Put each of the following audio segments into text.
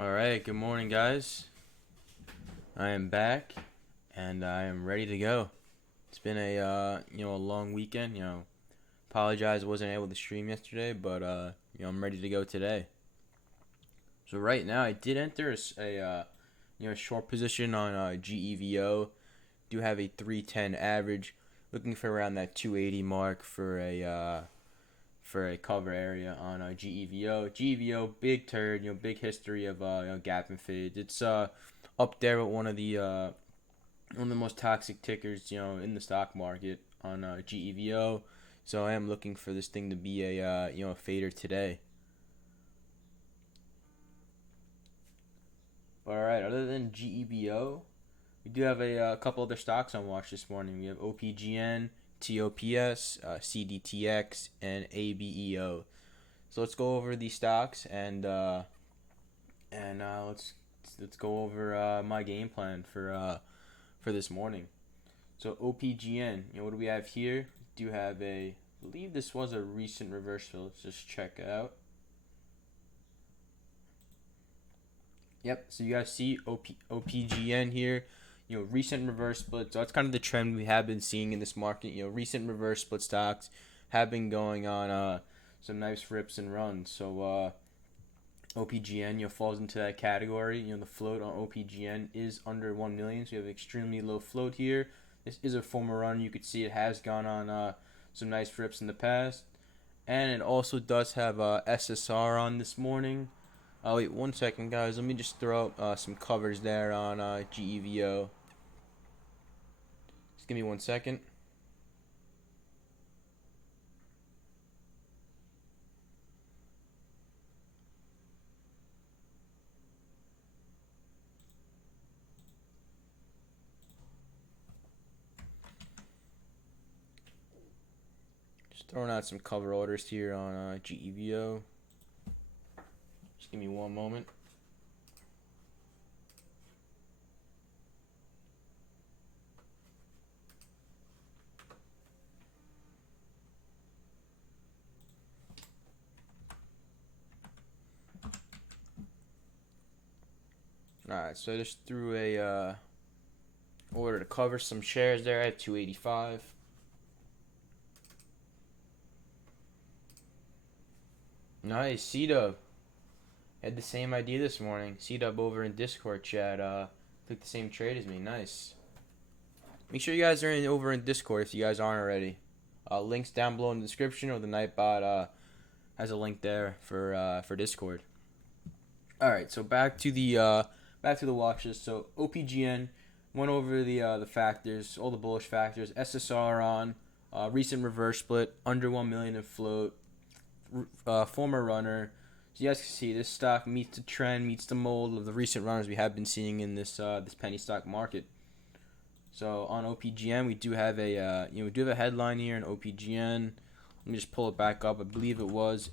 Alright, good morning, guys. I am back and I am ready to go. It's been a long weekend. Apologize I wasn't able to stream yesterday, but I'm ready to go today. So right now I did enter a short position on GEVO. Do have a 310 average, looking for around that 280 mark for a cover area on GEVO. GEVO, big turd, big history of gap and fade. It's up there with one of the most toxic tickers, in the stock market on GEVO. So I am looking for this thing to be a fader today. But all right, other than GEVO, we do have a couple other stocks on watch this morning. We have OPGN, TOPS, CDTX, and ABEO. So let's go over these stocks and let's go over my game plan for this morning. So OPGN, what do we have here? We do have I believe this was a recent reversal. Let's just check it out. Yep. So you guys see OPGN here. Recent reverse split. So that's kind of the trend we have been seeing in this market. Recent reverse split stocks have been going on some nice rips and runs. So OPGN falls into that category. The float on OPGN is under 1 million, so you have an extremely low float here. This is a former run. You could see it has gone on some nice rips in the past, and it also does have SSR on this morning. Wait 1 second, guys. Let me just throw up some covers there on GEVO. Just give me 1 second. Just throwing out some cover orders here on GEVO. Just give me 1 moment. Alright, so I just threw a order to cover some shares there at 285. Nice, C-Dub. Had the same idea this morning. C-Dub over in Discord chat took the same trade as me. Nice. Make sure you guys are over in Discord if you guys aren't already. Links down below in the description, or the Nightbot has a link there for Discord. All right, so back to the watches. So OPGN went over the factors, all the bullish factors. SSR on recent reverse split, under 1 million in float, former runner. So you guys can see this stock meets the trend, meets the mold of the recent runners we have been seeing in this penny stock market. So on OPGN, we do have a headline here in OPGN. Let me just pull it back up. I believe it was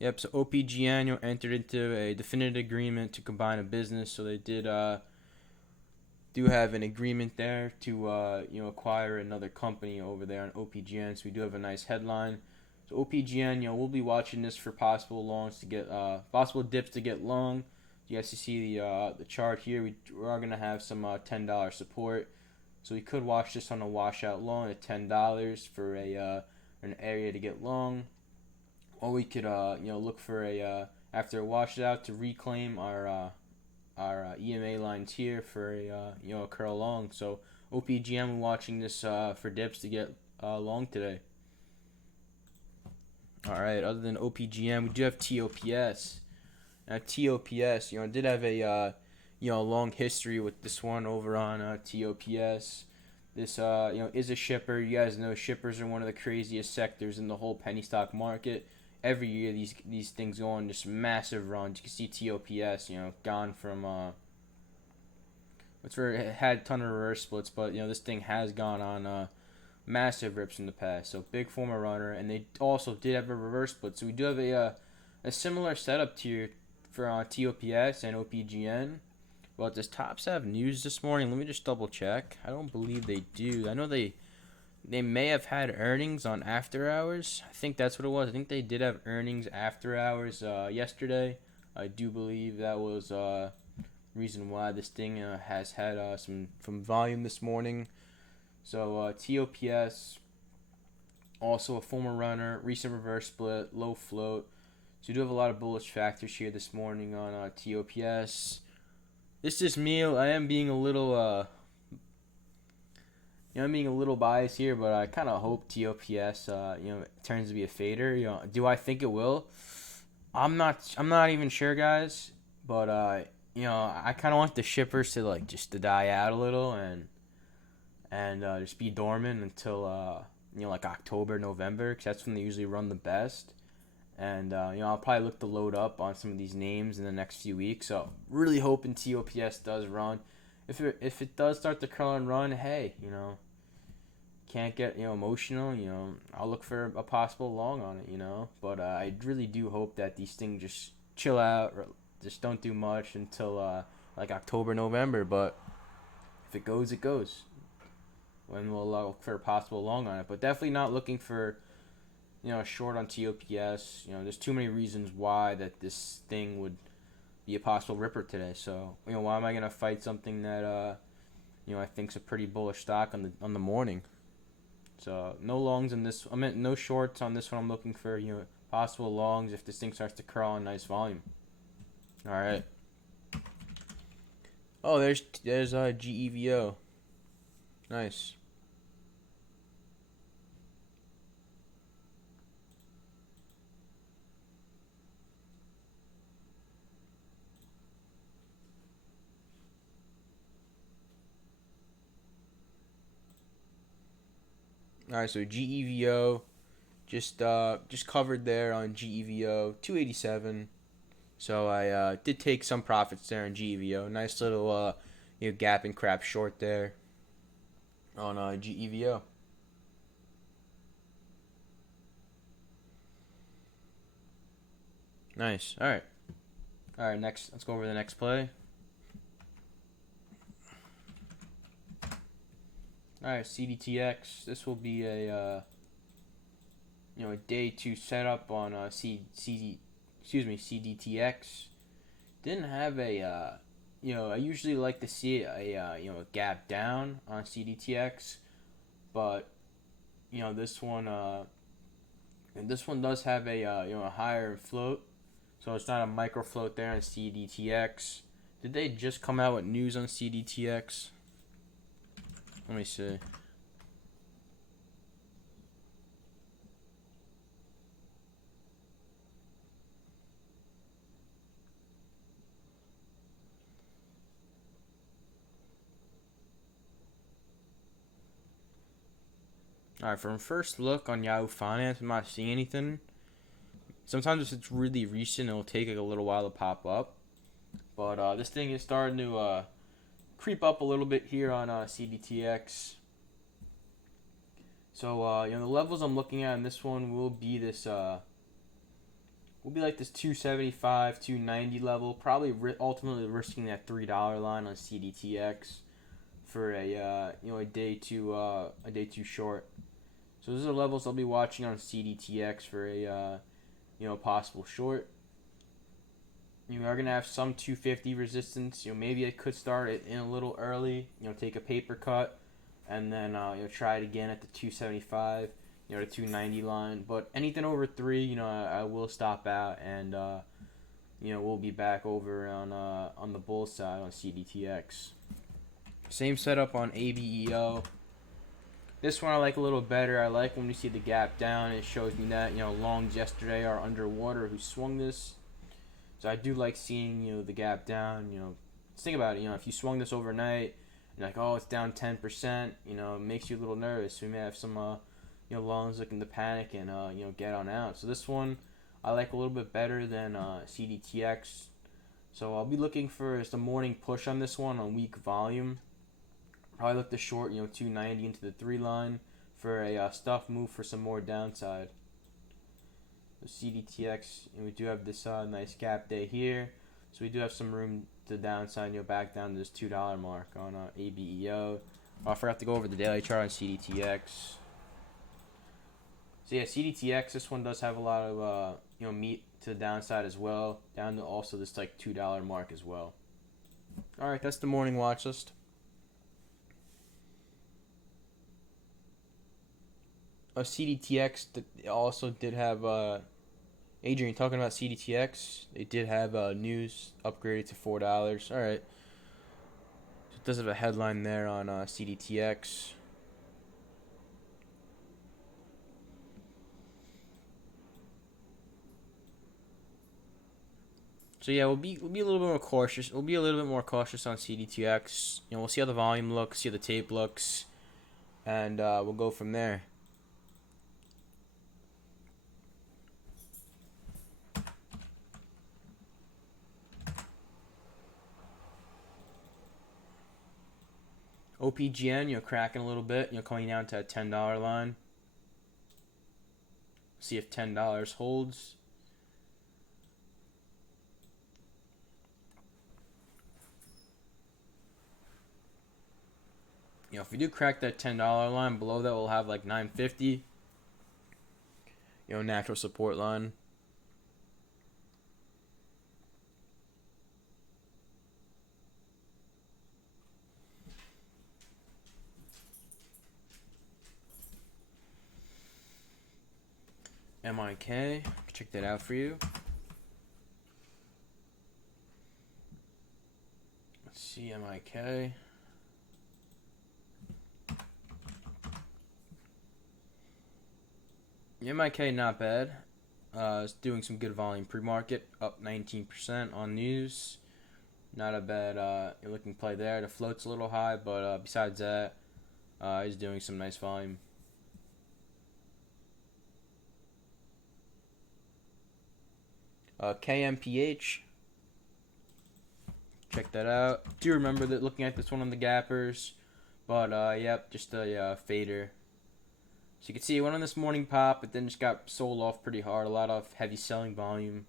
Yep, so OPGN entered into a definitive agreement to combine a business. So they do have an agreement there to acquire another company over there on OPGN. So we do have a nice headline. So OPGN, we'll be watching this for possible longs to get possible dips to get long. You guys see the chart here. We are gonna have some $10 support. So we could watch this on a washout long at $10 for an area to get long. Or we could look for after a washout to reclaim our EMA lines here for a curl long. So OPGM, we're watching this for dips to get long today. All right. Other than OPGM, we do have TOPS. Now TOPS, did have a long history with this one over on TOPS. This is a shipper. You guys know shippers are one of the craziest sectors in the whole penny stock market. Every year these things go on just massive runs. You can see TOPS, gone from it had a ton of reverse splits, but this thing has gone on massive rips in the past. So big former runner, and they also did have a reverse split. So we do have a similar setup tier for TOPS and OPGN. But does Tops have news this morning? Let me just double check. I don't believe they do. I know they They may have had earnings on after hours. I think that's what it was. I think they did have earnings after hours yesterday. I do believe that was reason why this thing has had some volume this morning. So TOPS, also a former runner, recent reverse split, low float. So we do have a lot of bullish factors here this morning on TOPS. This is me. I am being a little I'm being a little biased here, but I kind of hope TOPS, turns to be a fader. Do I think it will? I'm not. I'm not even sure, guys. But I kind of want the shippers to just to die out a little and just be dormant until like October, November, because that's when they usually run the best. And I'll probably look to load up on some of these names in the next few weeks. So really hoping TOPS does run. If it does start to curl and run, hey, can't get emotional. I'll look for a possible long on it. But I really do hope that these things just chill out, or just don't do much until like October, November. But if it goes, it goes. When we'll look for a possible long on it, but definitely not looking for short on TOPS. There's too many reasons why that this thing would be a possible ripper today. So why am I gonna fight something that I think's a pretty bullish stock on the morning? So no longs in this. I meant no shorts on this one. I'm looking for possible longs if this thing starts to curl in nice volume. All right. Oh, there's GEVO. Nice. All right, so GEVO just covered there on GEVO 287. So I did take some profits there on GEVO. Nice little gap and crap short there on GEVO. Nice. All right. All right. Next, let's go over the next play. All right, CDTX. This will be a a day two setup on CDTX. Didn't have a I usually like to see a gap down on CDTX, but this one does have a a higher float, so it's not a micro float there on CDTX. Did they just come out with news on CDTX? Let me see. Alright, from first look on Yahoo Finance, I'm not seeing anything. Sometimes if it's really recent, it'll take a little while to pop up. But this thing is starting to creep up a little bit here on CDTX. So the levels I'm looking at in this one will be this will be like this 275, 290 level. Probably ultimately risking that $3 line on CDTX for a day two short. So those are the levels I'll be watching on CDTX for a possible short. You are gonna have some 250 resistance. Maybe I could start it in a little early. Take a paper cut, and then try it again at the 275. The 290 line. But anything over 3, I will stop out, and we'll be back over on the bull side on CDTX. Same setup on ABEO. This one I like a little better. I like when we see the gap down. It shows me that longs yesterday are underwater who swung this. So I do like seeing the gap down. Think about it. If you swung this overnight, you're like, oh, it's down 10%. It makes you a little nervous. We may have some longs looking to panic and get on out. So this one I like a little bit better than CDTX. So I'll be looking for just a morning push on this one on weak volume. Probably look to short 290 into the 3 line for a stuff move for some more downside. The CDTX, and we do have this nice gap day here, so we do have some room to downside. Back down to this $2 mark on ABEO. I forgot to go over the daily chart on CDTX. So yeah, CDTX. This one does have a lot of meat to the downside as well, down to also this like $2 mark as well. All right, that's the morning watch list. CDTX also did have Adrian talking about CDTX. They did have news upgraded to $4. All right, so it does have a headline there on CDTX. So yeah, we'll be a little bit more cautious. We'll be a little bit more cautious on CDTX. We'll see how the volume looks, see how the tape looks, and we'll go from there. OPGN, cracking a little bit, coming down to a $10 line. See if $10 holds. If we do crack that $10 line, below that we'll have like 950. Natural support line. MIK, check that out for you. Let's see MIK. MIK not bad. It's doing some good volume pre-market, up 19% on news. Not a bad looking play there. The float's a little high, but besides that, he's doing some nice volume. KMPH. Check that out. Do remember that looking at this one on the gappers, but yep, just a fader. So you can see it went on this morning pop, but then just got sold off pretty hard. A lot of heavy selling volume,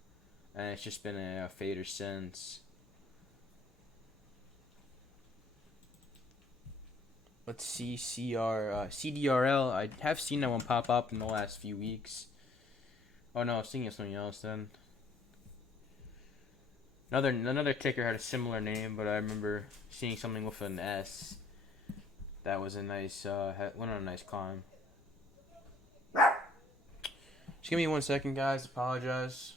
and it's just been a fader since. Let's see CDRL. I have seen that one pop up in the last few weeks. Oh no, I was thinking of something else then. Another ticker had a similar name, but I remember seeing something with an S. That was a nice went on a nice climb. Just give me 1 second, guys. Apologize.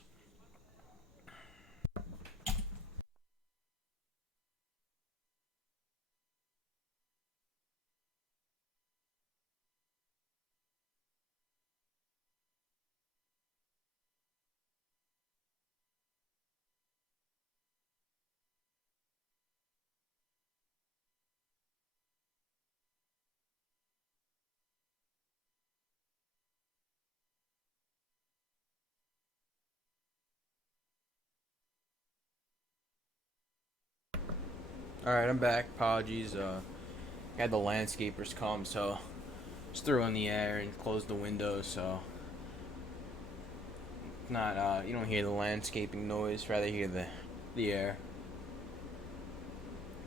Alright, I'm back. Apologies. I had the landscapers come, so just threw in the air and closed the window, so not you don't hear the landscaping noise, rather hear the air.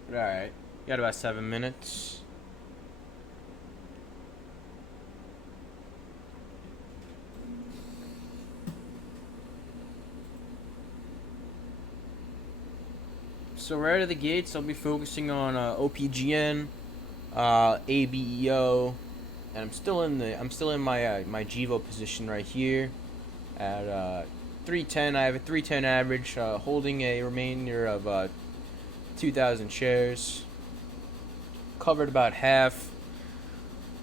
But alright. Got about 7 minutes. So right out of the gates, I'll be focusing on OPGN, ABEO, and I'm still in my my Jivo position right here at 310. I have a 310 average, holding a remainder of 2,000 shares. Covered about half.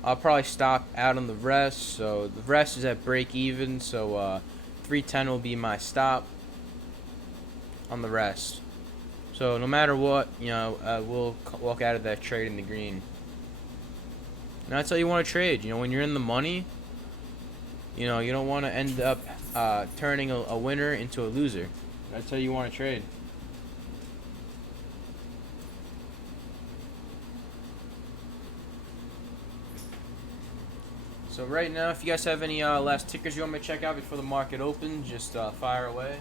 I'll probably stop out on the rest. So the rest is at break even. So 310 will be my stop on the rest. So no matter what, we'll walk out of that trade in the green. And that's how you want to trade. When you're in the money, you don't want to end up turning a winner into a loser. That's how you want to trade. So right now, if you guys have any last tickers you want me to check out before the market opens, just fire away.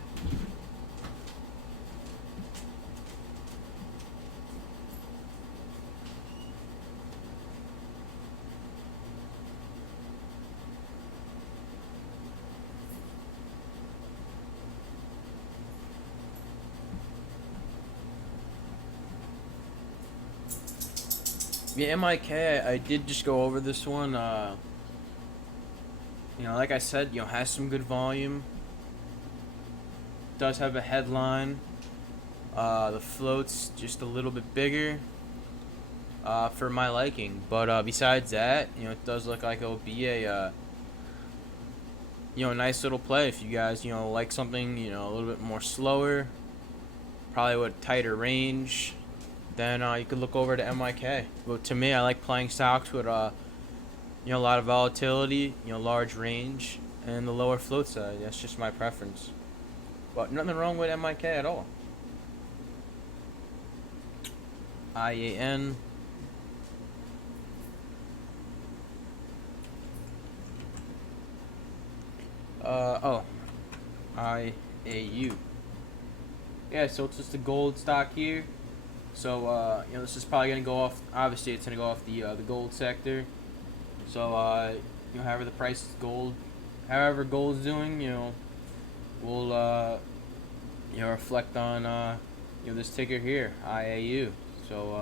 Yeah, MIK, I did just go over this one. Like I said, has some good volume. Does have a headline. The float's just a little bit bigger. For my liking, but besides that, it does look like it'll be a nice little play if you guys like something a little bit more slower, probably with tighter range. Then you could look over to MIK. But to me, I like playing stocks with a lot of volatility, large range, and the lower float side. That's just my preference. But nothing wrong with MIK at all. IAN. IAU. Yeah, so it's just a gold stock here. So this is probably gonna go off. Obviously, it's gonna go off the gold sector. So however the price is gold, however gold's doing, we'll reflect on this ticker here, IAU. So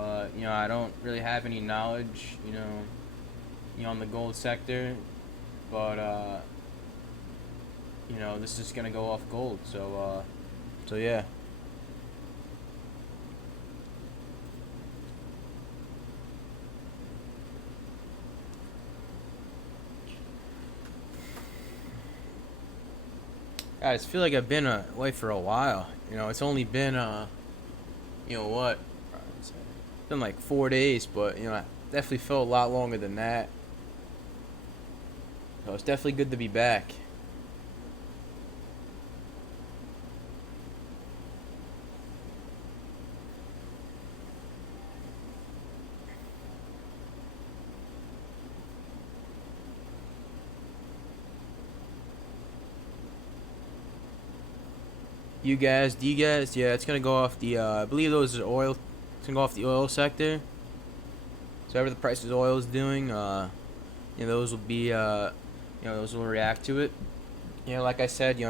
I don't really have any knowledge, on the gold sector, but this is gonna go off gold. So yeah. I just feel like I've been away for a while. It's only been what? It's been like 4 days, but I definitely felt a lot longer than that. So it's definitely good to be back. Do you guys? Yeah, it's gonna go off the. I believe those are oil. It's gonna go off the oil sector. So whatever the price of oil is doing, those will be, those will react to it. Like I said,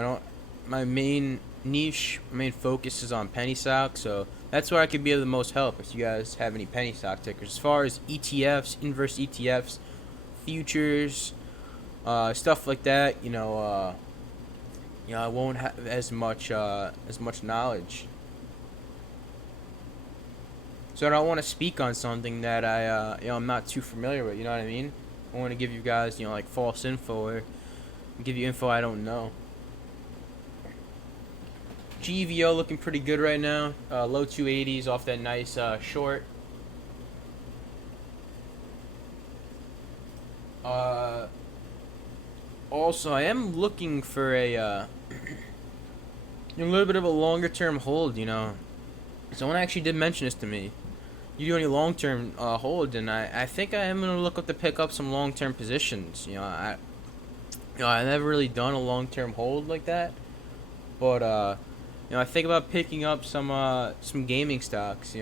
my main niche, main focus is on penny stock, so that's where I could be of the most help if you guys have any penny stock tickers. As far as ETFs, inverse ETFs, futures, stuff like that, I won't have as much knowledge. So I don't want to speak on something that I'm not too familiar with. You know what I mean? I want to give you guys like false info or give you info I don't know. GVO looking pretty good right now. Low 280s off that nice short. Also, I am looking for a little bit of a longer term hold. Someone actually did mention this to me. You do any long term hold, and I think I am gonna look up to pick up some long term positions. I never really done a long term hold like that, but I think about picking up some gaming stocks.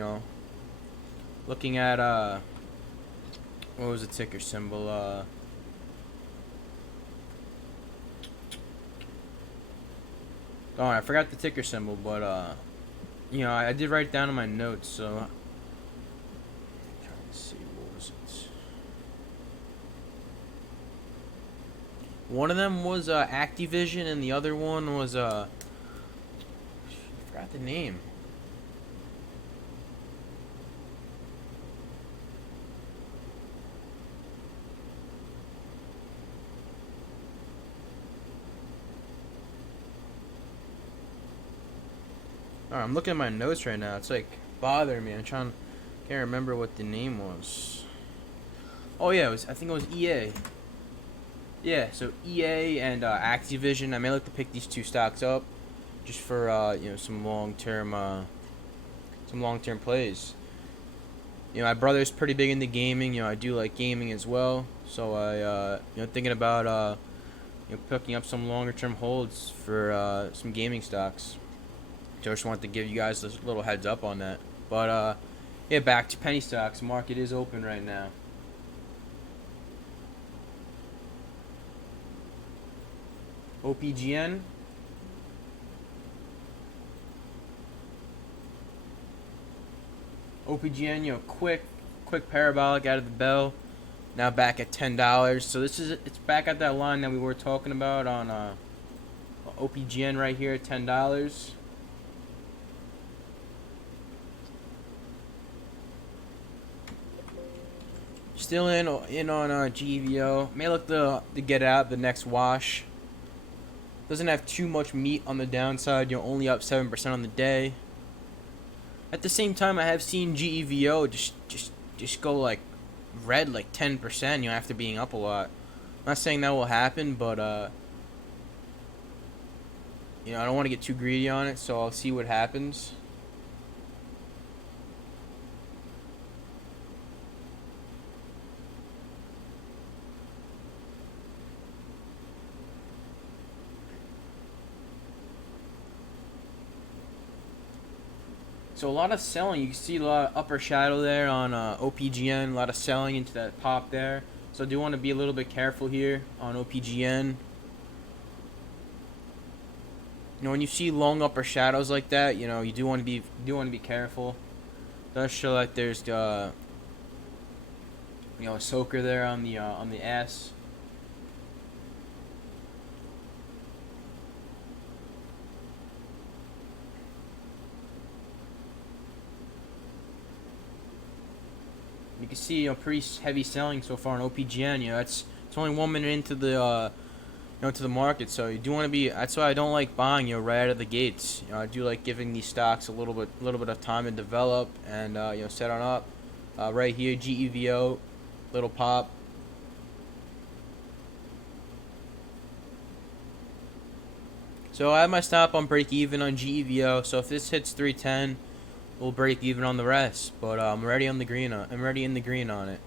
Looking at what was the ticker symbol? Oh, I forgot the ticker symbol, but I did write it down in my notes, so I'm trying to see what was it. One of them was Activision, and the other one was I forgot the name. I'm looking at my notes right now. It's like bothering me. Can't remember what the name was. Oh yeah, I think it was EA. Yeah, so EA and Activision. I may like to pick these two stocks up, just for some long term plays. My brother's pretty big into gaming. I do like gaming as well. So I thinking about picking up some longer term holds for some gaming stocks. So I just wanted to give you guys a little heads up on that. But yeah, back to penny stocks. Market is open right now. OPGN. OPGN, quick quick parabolic out of the bell. Now back at $10. So it's back at that line that we were talking about on OPGN right here at $10. Still in on GVO. May look to get out the next wash. Doesn't have too much meat on the downside. You're only up 7% on the day. At the same time, I have seen GEVO just go like red like 10%. After being up a lot. I'm not saying that will happen, but I don't want to get too greedy on it, so I'll see what happens. So a lot of selling. You can see a lot of upper shadow there on OPGN. A lot of selling into that pop there. So I do want to be a little bit careful here on OPGN. When you see long upper shadows like that, you do want to be careful. Does show like there's a soaker there on the S. You can see pretty heavy selling so far on OPGN. It's only 1 minute into the to the market, so you do want to be. That's why I don't like buying right out of the gates. I do like giving these stocks a little bit of time to develop and set on up. Right here, GEVO, little pop. So I have my stop on break even on GEVO. So if this hits 310. We'll break even on the rest, but I'm already on the green. I'm already in the green on it.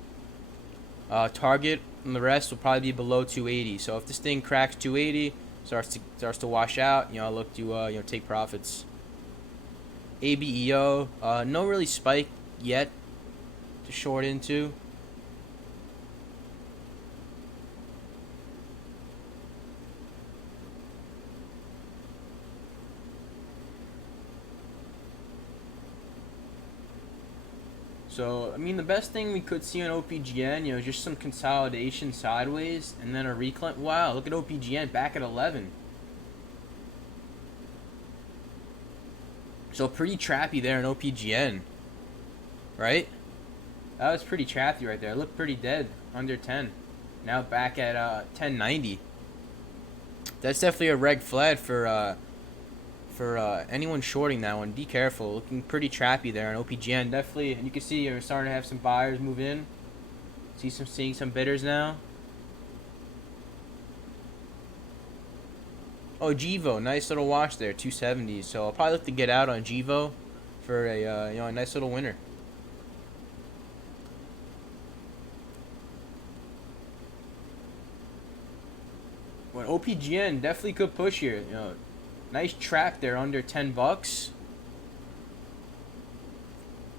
Target on the rest will probably be below 280. So if this thing cracks 280, starts to wash out, I'll look to take profits. ABEO, no really spike yet to short into. So, the best thing we could see on OPGN, is just some consolidation sideways, and then a reclaim. Wow, look at OPGN, back at 11. So, pretty trappy there in OPGN. Right? That was pretty trappy right there. It looked pretty dead, under 10. Now back at 1090. That's definitely a red flag for anyone shorting that one. Be careful. Looking pretty trappy there on OPGN. Definitely, and you can see you're starting to have some buyers move in. Seeing some bidders now. Oh, GEVO, nice little wash there, 270. So I'll probably look to get out on GEVO for a nice little winner. Well, OPGN definitely could push here. Nice trap there under $10.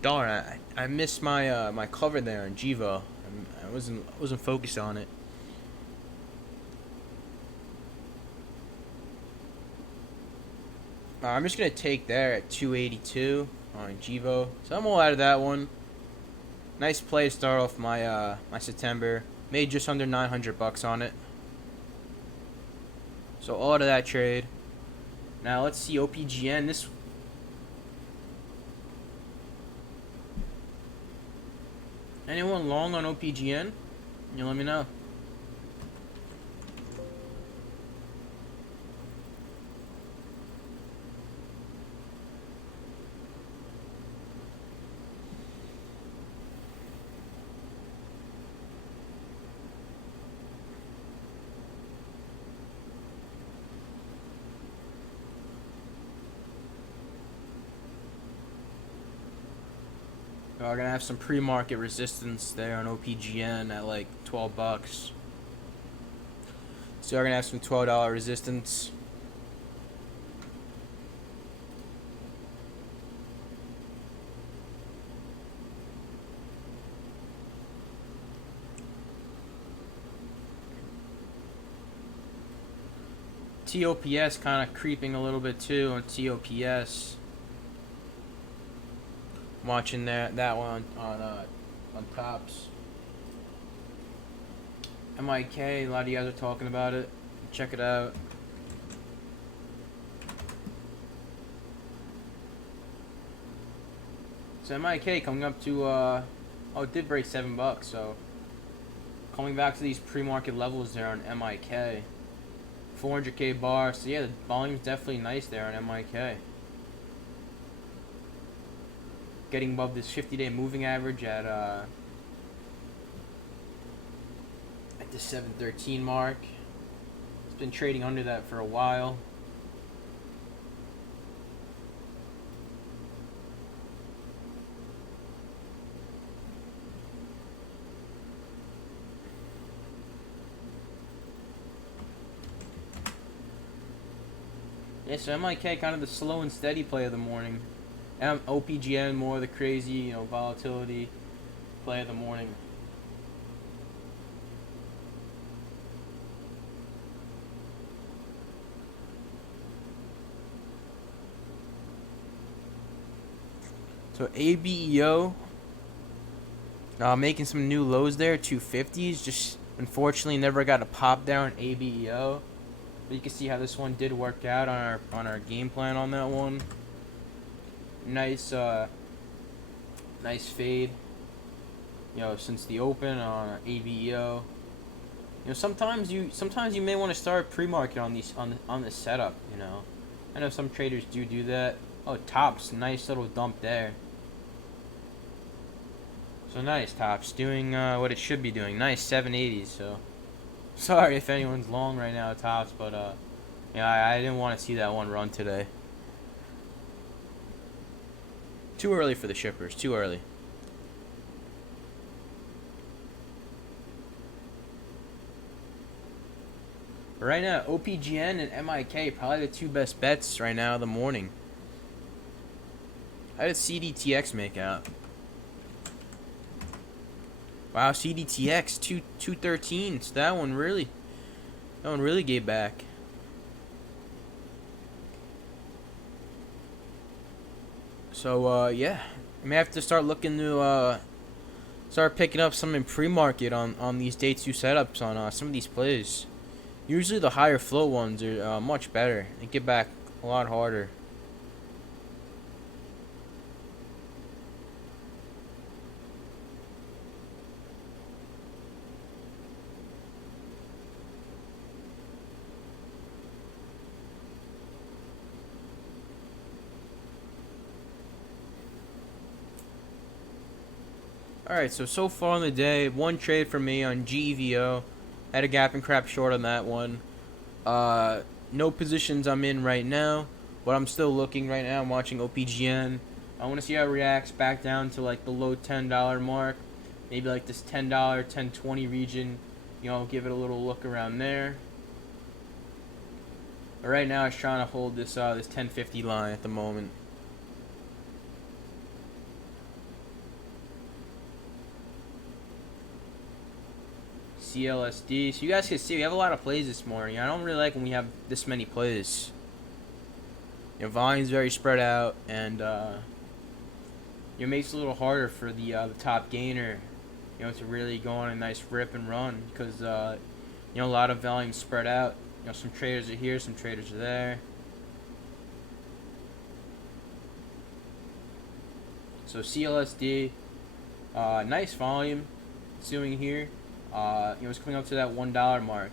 Darn, I missed my my cover there on GEVO. I wasn't focused on it. I'm just gonna take there at 282 on GEVO. So I'm all out of that one. Nice play to start off my my September. Made just under $900 on it. So all out of that trade. Now let's see OPGN. Anyone long on OPGN? Let me know. We're gonna have some pre-market resistance there on OPGN at like $12. So we're gonna have some $12 resistance. TOPS kind of creeping a little bit too on TOPS. Watching that one on on tops. MIK, a lot of you guys are talking about it. Check it out. So MIK coming up to, oh, it did break $7, so coming back to these pre-market levels there on MIK. 400K bar, so yeah, the volume's definitely nice there on MIK. Getting above this 50-day moving average at the 713 mark. It's been trading under that for a while. Yeah, so MIK kind of the slow and steady play of the morning. And OPGN more the crazy, volatility play of the morning. So ABEO making some new lows there, 250s. Just unfortunately never got a pop there on ABEO. But you can see how this one did work out on our game plan on that one. Nice nice fade. Since the open on ABEO. Sometimes you may want to start pre-market on this setup. I know some traders do that. Oh, tops, nice little dump there. So nice, tops doing what it should be doing. Nice 780s. So sorry if anyone's long right now, tops, but I didn't want to see that one run today. Too early for the shippers. Too early. But right now, OPGN and MIK probably the two best bets right now of the morning. How did CDTX make out? Wow, CDTX 213. So that one really gave back. So yeah, I may have to start looking to start picking up some in pre-market on these day 2 setups on some of these plays. Usually the higher flow ones are much better. They get back a lot harder. Alright, so far in the day, one trade for me on GEVO. Had a gap and crap short on that one. No positions I'm in right now, but I'm still looking right now. I'm watching OPGN. I want to see how it reacts back down to like the low $10 mark. Maybe like this $10, $10.20 region. Give it a little look around there. But right now, I was trying to hold this this 1050 line at the moment. CLSD. So you guys can see we have a lot of plays this morning. I don't really like when we have this many plays. Volume's very spread out, and it makes it a little harder for the top gainer, to really go on a nice rip and run because a lot of volume spread out. Some traders are here, some traders are there. So CLSD, nice volume, it's doing here. It's coming up to that $1 mark.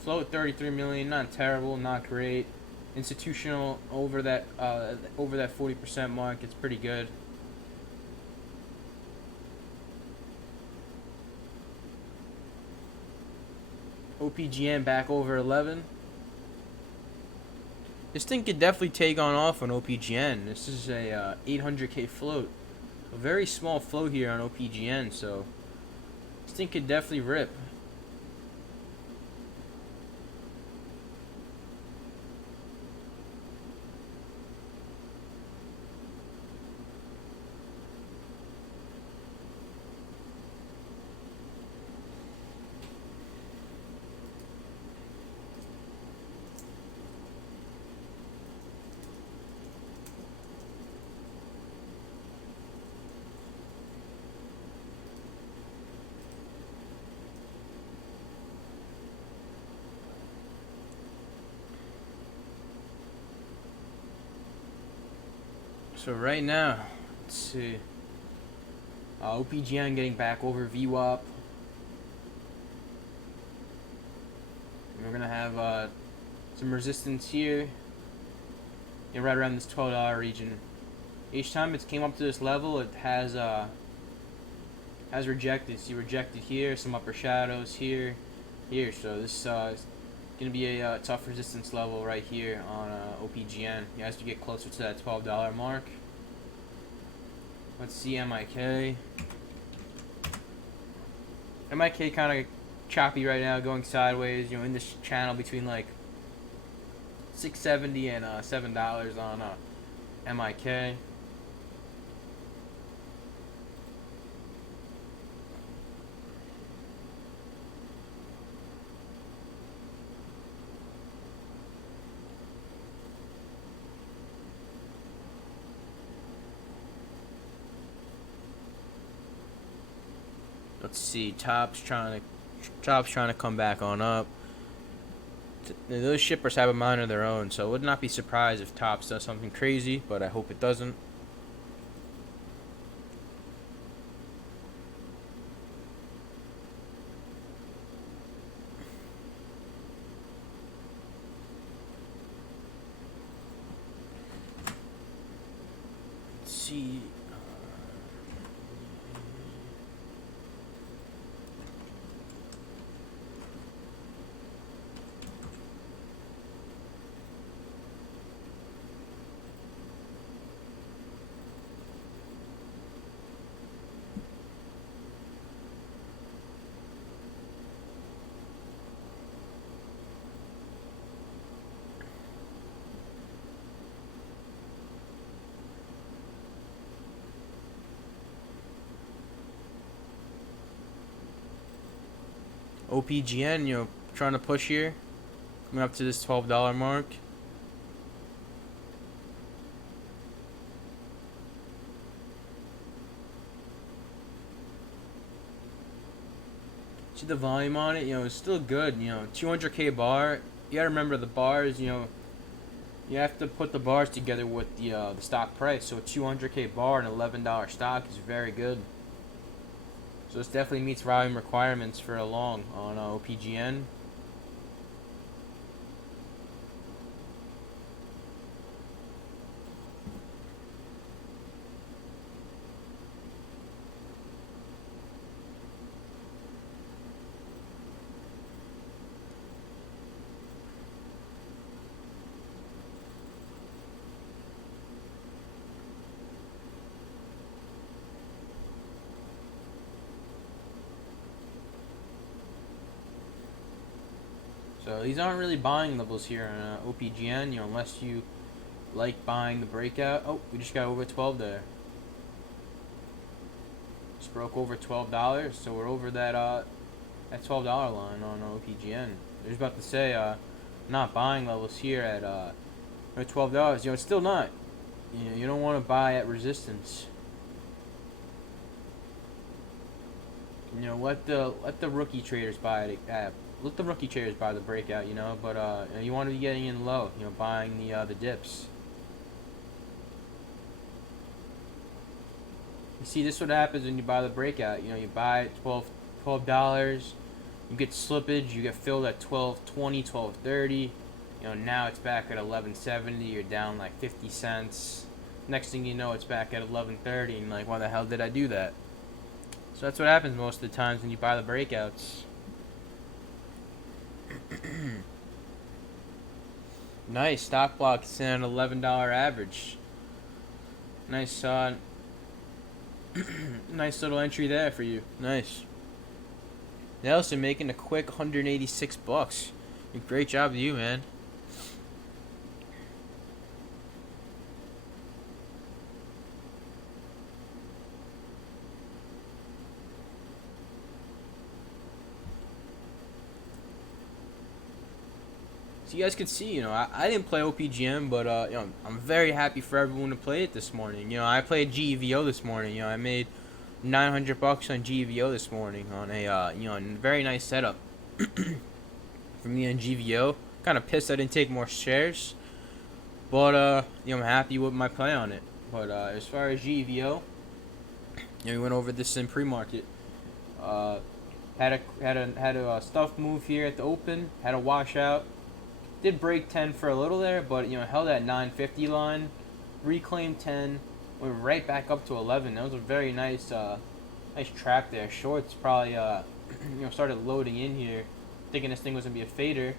Float 33 million, not terrible, not great. Institutional over that 40% mark, it's pretty good. OPGN back over 11. This thing could definitely take on off on OPGN. This is a 800K float. A very small flow here on OPGN, so this thing could definitely rip. So right now, let's see. OPGN getting back over VWAP. We're gonna have some resistance here, and right around this $12 region. Each time it's came up to this level, it has rejected. See, rejected here, some upper shadows here. So this is gonna be a tough resistance level right here on OPGN. As you get closer to that $12 mark. Let's see MIK. MIK kind of choppy right now, going sideways. In this channel between like $6.70 and $7 on MIK. Let's see. Top's trying to come back on up. Those shippers have a mind of their own, so I would not be surprised if Tops does something crazy, but I hope it doesn't. Let's see. OPGN, trying to push here, coming up to this $12 mark. See the volume on it, it's still good. 200K bar. You gotta remember the bars. You have to put the bars together with the stock price. So a 200K bar and $11 stock is very good. So this definitely meets volume requirements for a long on OPGN. So these aren't really buying levels here on OPGN, unless you like buying the breakout. Oh, we just got over 12 there. Just broke over $12, so we're over that $12 line on OPGN. I was about to say, not buying levels here at $12. It's still not. You don't want to buy at resistance. Let the rookie traders buy it at. Let the rookie traders buy the breakout, but you want to be getting in low, buying the dips. You see, this is what happens when you buy the breakout. You buy it $12, you get slippage, you get filled at $12.20, $12.30. Now it's back at $11.70. You're down like 50 cents. Next thing you know, it's back at $11.30, and like, why the hell did I do that? So that's what happens most of the times when you buy the breakouts. Nice stock block is an $11 average. Nice, nice little entry there for you. Nice. Nelson making a quick $186. Great job to you, man. So you guys can see, I didn't play OPGN, but I'm very happy for everyone to play it this morning. I played GEVO this morning. I made $900 on GEVO this morning on a very nice setup for me on GEVO. Kind of pissed I didn't take more shares, but I'm happy with my play on it. But as far as GVO, we went over this in pre-market. Uh, had a stuff move here at the open. Had a washout. Did break 10 for a little there, but held that 950 line. Reclaimed 10. Went right back up to 11. That was a very nice nice trap there. Shorts probably started loading in here, thinking this thing was gonna be a fader.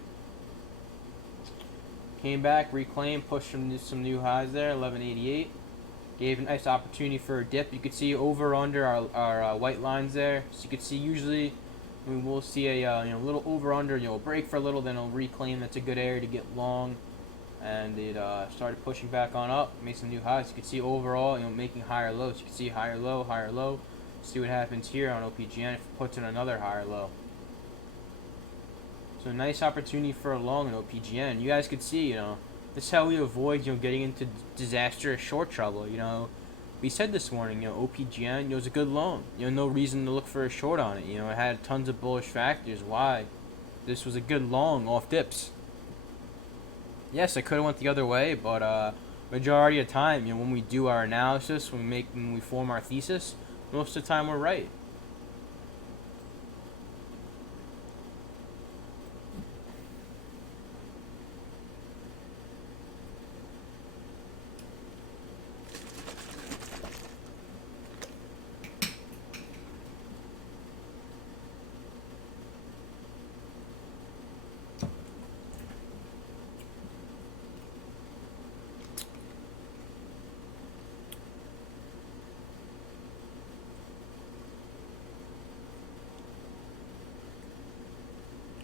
Came back, reclaimed, pushed some new highs there. 1188. Gave a nice opportunity for a dip. You could see over under our white lines there. So you could see usually we'll see a little over under. Break for a little, then it'll reclaim. That's a good area to get long. And it started pushing back on up, made some new highs. You can see overall, making higher lows. You can see higher low, higher low. See what happens here on OPGN if it puts in another higher low. So nice opportunity for a long in OPGN. You guys could see, this is how we avoid, getting into disastrous short trouble. We said this morning, OPGN, was a good long. No reason to look for a short on it. It had tons of bullish factors. Why? This was a good long off dips. Yes, I could have went the other way, but majority of the time, when we do our analysis, when we form our thesis, most of the time we're right.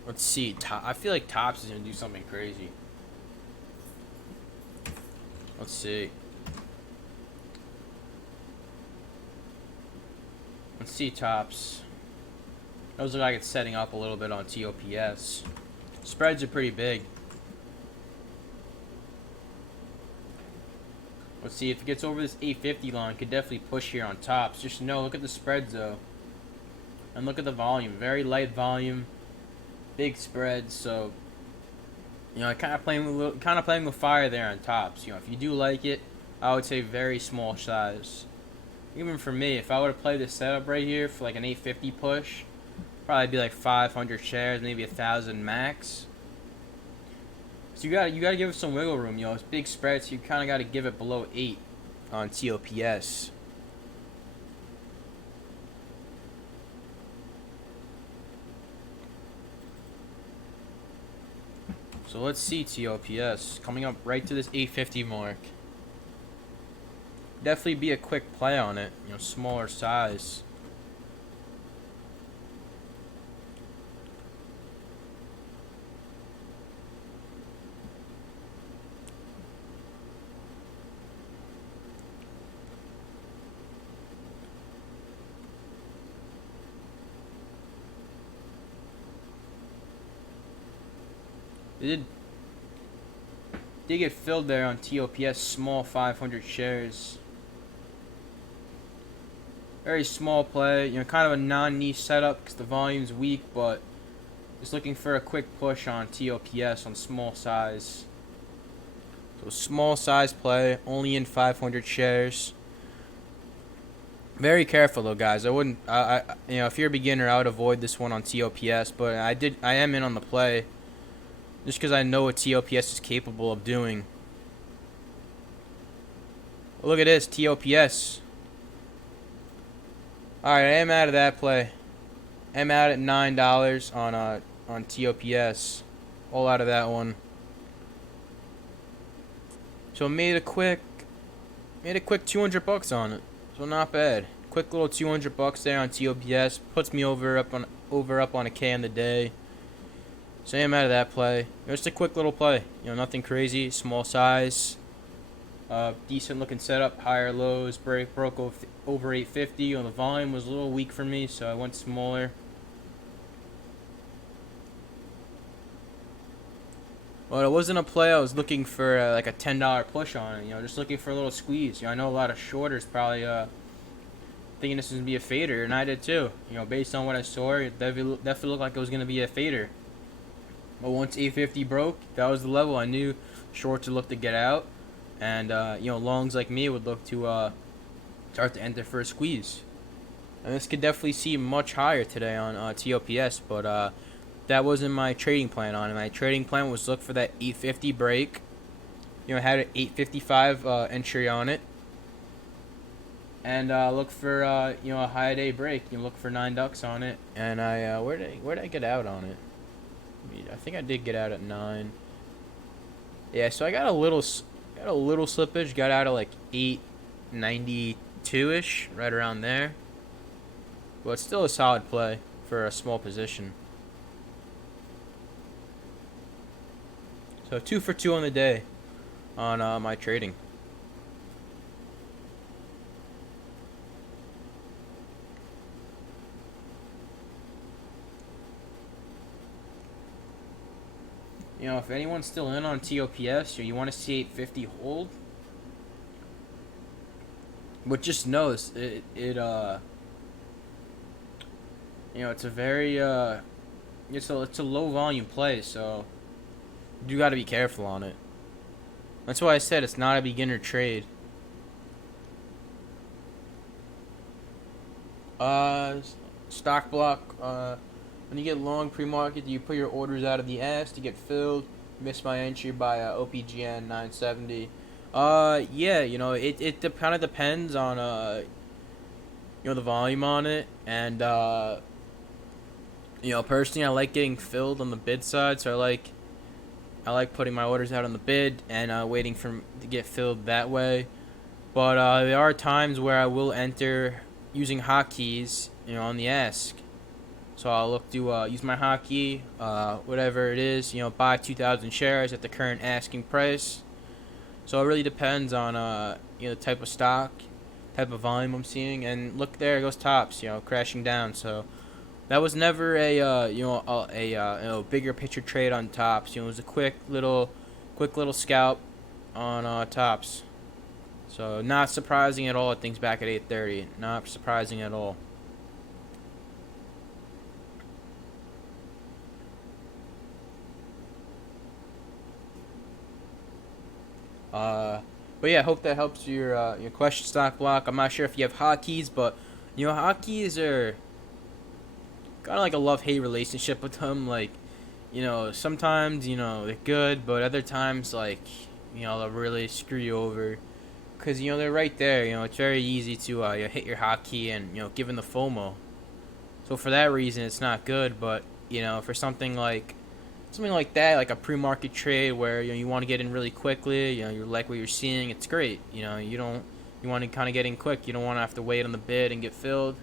Let's see. I feel like Tops is going to do something crazy. Let's see. Let's see Tops. Those look like it's setting up a little bit on TOPS. Spreads are pretty big. Let's see if it gets over this 850 line. Could definitely push here on Tops. Just look at the spreads though, and look at the volume. Very light volume. Big spread, so kind of playing with fire there on Tops. If you do like it, I would say very small size. Even for me, if I were to play this setup right here for like an 850 push, probably be like 500 shares, maybe 1,000 max. So you gotta give it some wiggle room. It's big spread, so you kind of got to give it below 8 on TOPS. So let's see TOPS coming up right to this 850 mark. Definitely be a quick play on it, smaller size. It did get filled there on TOPS, small 500 shares. Very small play, kind of a non-niche setup because the volume's weak, but just looking for a quick push on TOPS on small size. So small size play, only in 500 shares. Very careful though, guys. I wouldn't, if you're a beginner, I would avoid this one on TOPS, but I am in on the play. Just because I know what TOPS is capable of doing. Well, look at this, TOPS. Alright, I am out of that play. I'm out at $9 on TOPS. All out of that one. So made a quick $200 on it. So not bad. Quick little $200 there on TOPS. Puts me over up on a K on the day. So I'm out of that play. Just a quick little play. Nothing crazy. Small size. Decent looking setup. Higher lows. Broke over 850. The volume was a little weak for me, so I went smaller. Well, it wasn't a play. I was looking for like a $10 push on it. Just looking for a little squeeze. I know a lot of shorters probably thinking this was gonna be a fader, and I did too. Based on what I saw, it definitely looked like it was gonna be a fader. But once 850 broke, that was the level. I knew shorts would look to get out. and longs like me would look to start to enter for a squeeze. And this could definitely seem much higher today on TOPS, but that wasn't my trading plan on it. My trading plan was look for that 850 break. I had an 855 entry on it, and look for a high day break. Look for $9 on it, and I where did I get out on it? I think I did get out at 9. Yeah, so I got a little slippage. Got out of like 892 ish, right around there. But it's still a solid play for a small position. So 2 for 2 on the day on my trading. If anyone's still in on TOPS or you want to see 850 hold, but just knows it's a very it's a low volume play, so you got to be careful on it. That's why I said it's not a beginner trade. Stock block. When you get long pre-market, you put your orders out of the ass to get filled. Missed my entry by OPGN 970. Yeah, it kind of depends on the volume on it, and personally I like getting filled on the bid side, so I like putting my orders out on the bid and waiting to get filled that way. But there are times where I will enter using hotkeys, on the ask. So I'll look to use my hotkey, whatever it is, buy 2,000 shares at the current asking price. So it really depends on the type of stock, type of volume I'm seeing, and look, there goes tops, crashing down. So that was never a bigger picture trade on tops. It was a quick little scalp on tops. So not surprising at all at things back at 8:30. Not surprising at all. But yeah, I hope that helps your question, stock block. I'm not sure if you have hotkeys, but hotkeys are kind of like a love-hate relationship with them. Like, sometimes they're good, but other times they'll really screw you over, because they're right there. It's very easy to hit your hotkey and given the FOMO. So for that reason, it's not good. But for something like that, like a pre-market trade where you want to get in really quickly, you like what you're seeing, it's great. You want to kind of get in quick. You don't want to have to wait on the bid and get filled.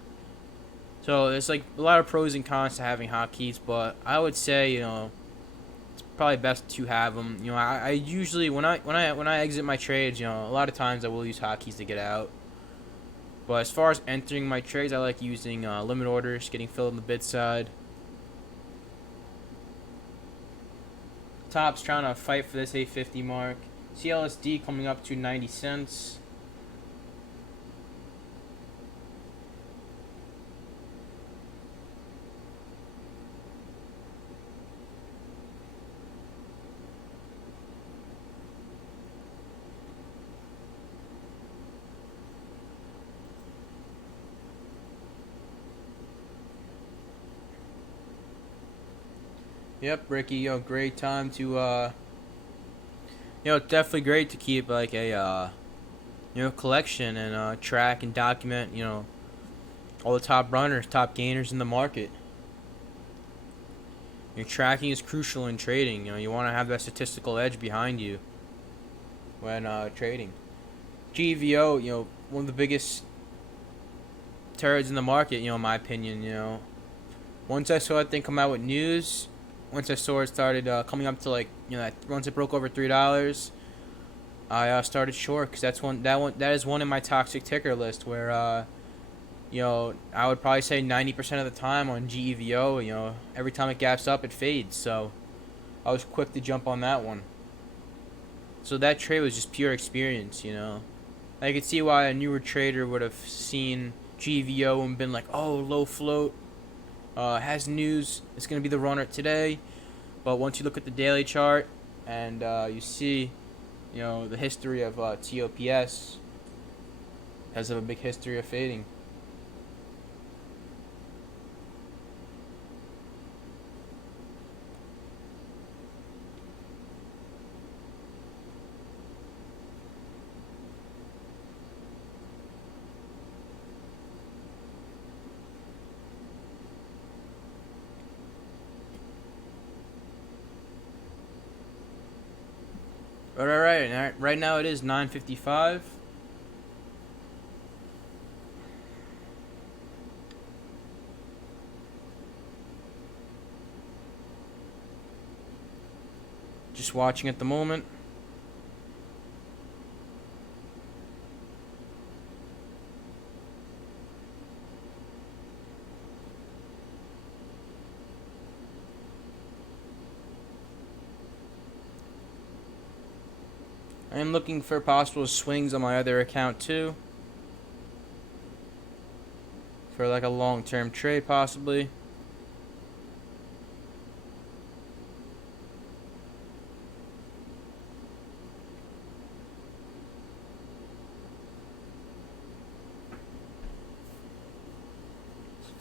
So there's like a lot of pros and cons to having hotkeys, but I would say it's probably best to have them. I usually when I exit my trades, a lot of times I will use hotkeys to get out. But as far as entering my trades, I like using limit orders, getting filled on the bid side. Top's trying to fight for this 850 mark. CLSD coming up to 90 cents. Yep, Ricky, great time to it's definitely great to keep like a collection and track and document, all the top runners, top gainers in the market. Your tracking is crucial in trading. You want to have that statistical edge behind you when trading. GVO, one of the biggest turds in the market, in my opinion. Once I saw that thing come out with news, once I saw it started coming up to once it broke over $3, I started short, because that is one in my toxic ticker list where I would probably say 90% of the time on GEVO, every time it gaps up, it fades. So I was quick to jump on that one. So that trade was just pure experience. I could see why a newer trader would have seen GEVO and been like, oh, low float. Has news, it's going to be the runner today. But once you look at the daily chart and you see The history of TOPS has a big history of fading. But alright, right now it is 9:55. Just watching at the moment. I am looking for possible swings on my other account too. For like a long-term trade possibly.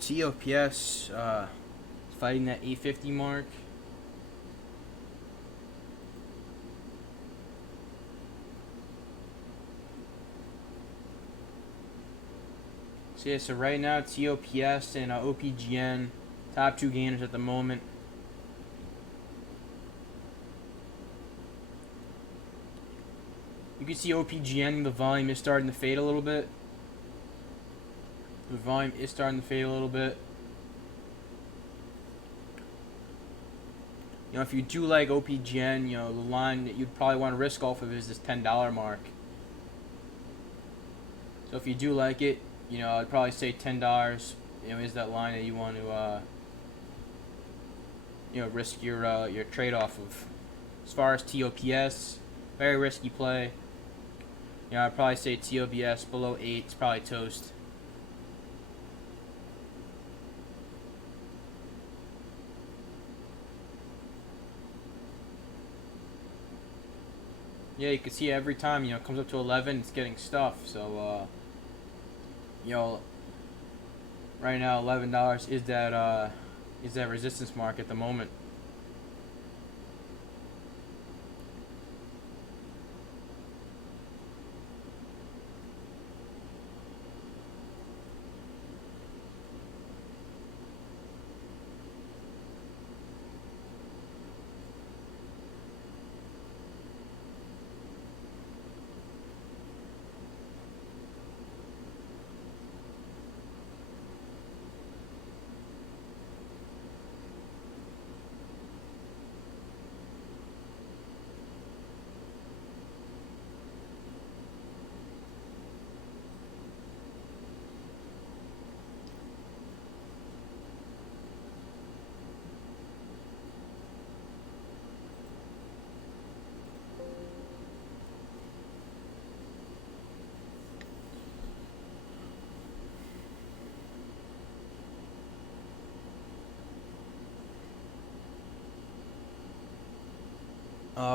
TOPS fighting that 850 mark. So yeah, so right now TOPS and OPGN, top two gainers at the moment. You can see OPGN, the volume is starting to fade a little bit. The volume is starting to fade a little bit. If you do like OPGN, the line that you'd probably want to risk off of is this $10 mark. So if you do like it, I'd probably say $10, is that line that you want to, risk your trade off of. As far as TOPS, very risky play. I'd probably say TOPS below 8 is probably toast. Yeah, you can see every time, it comes up to 11, it's getting stuffed. So, right now $11 is that resistance mark at the moment.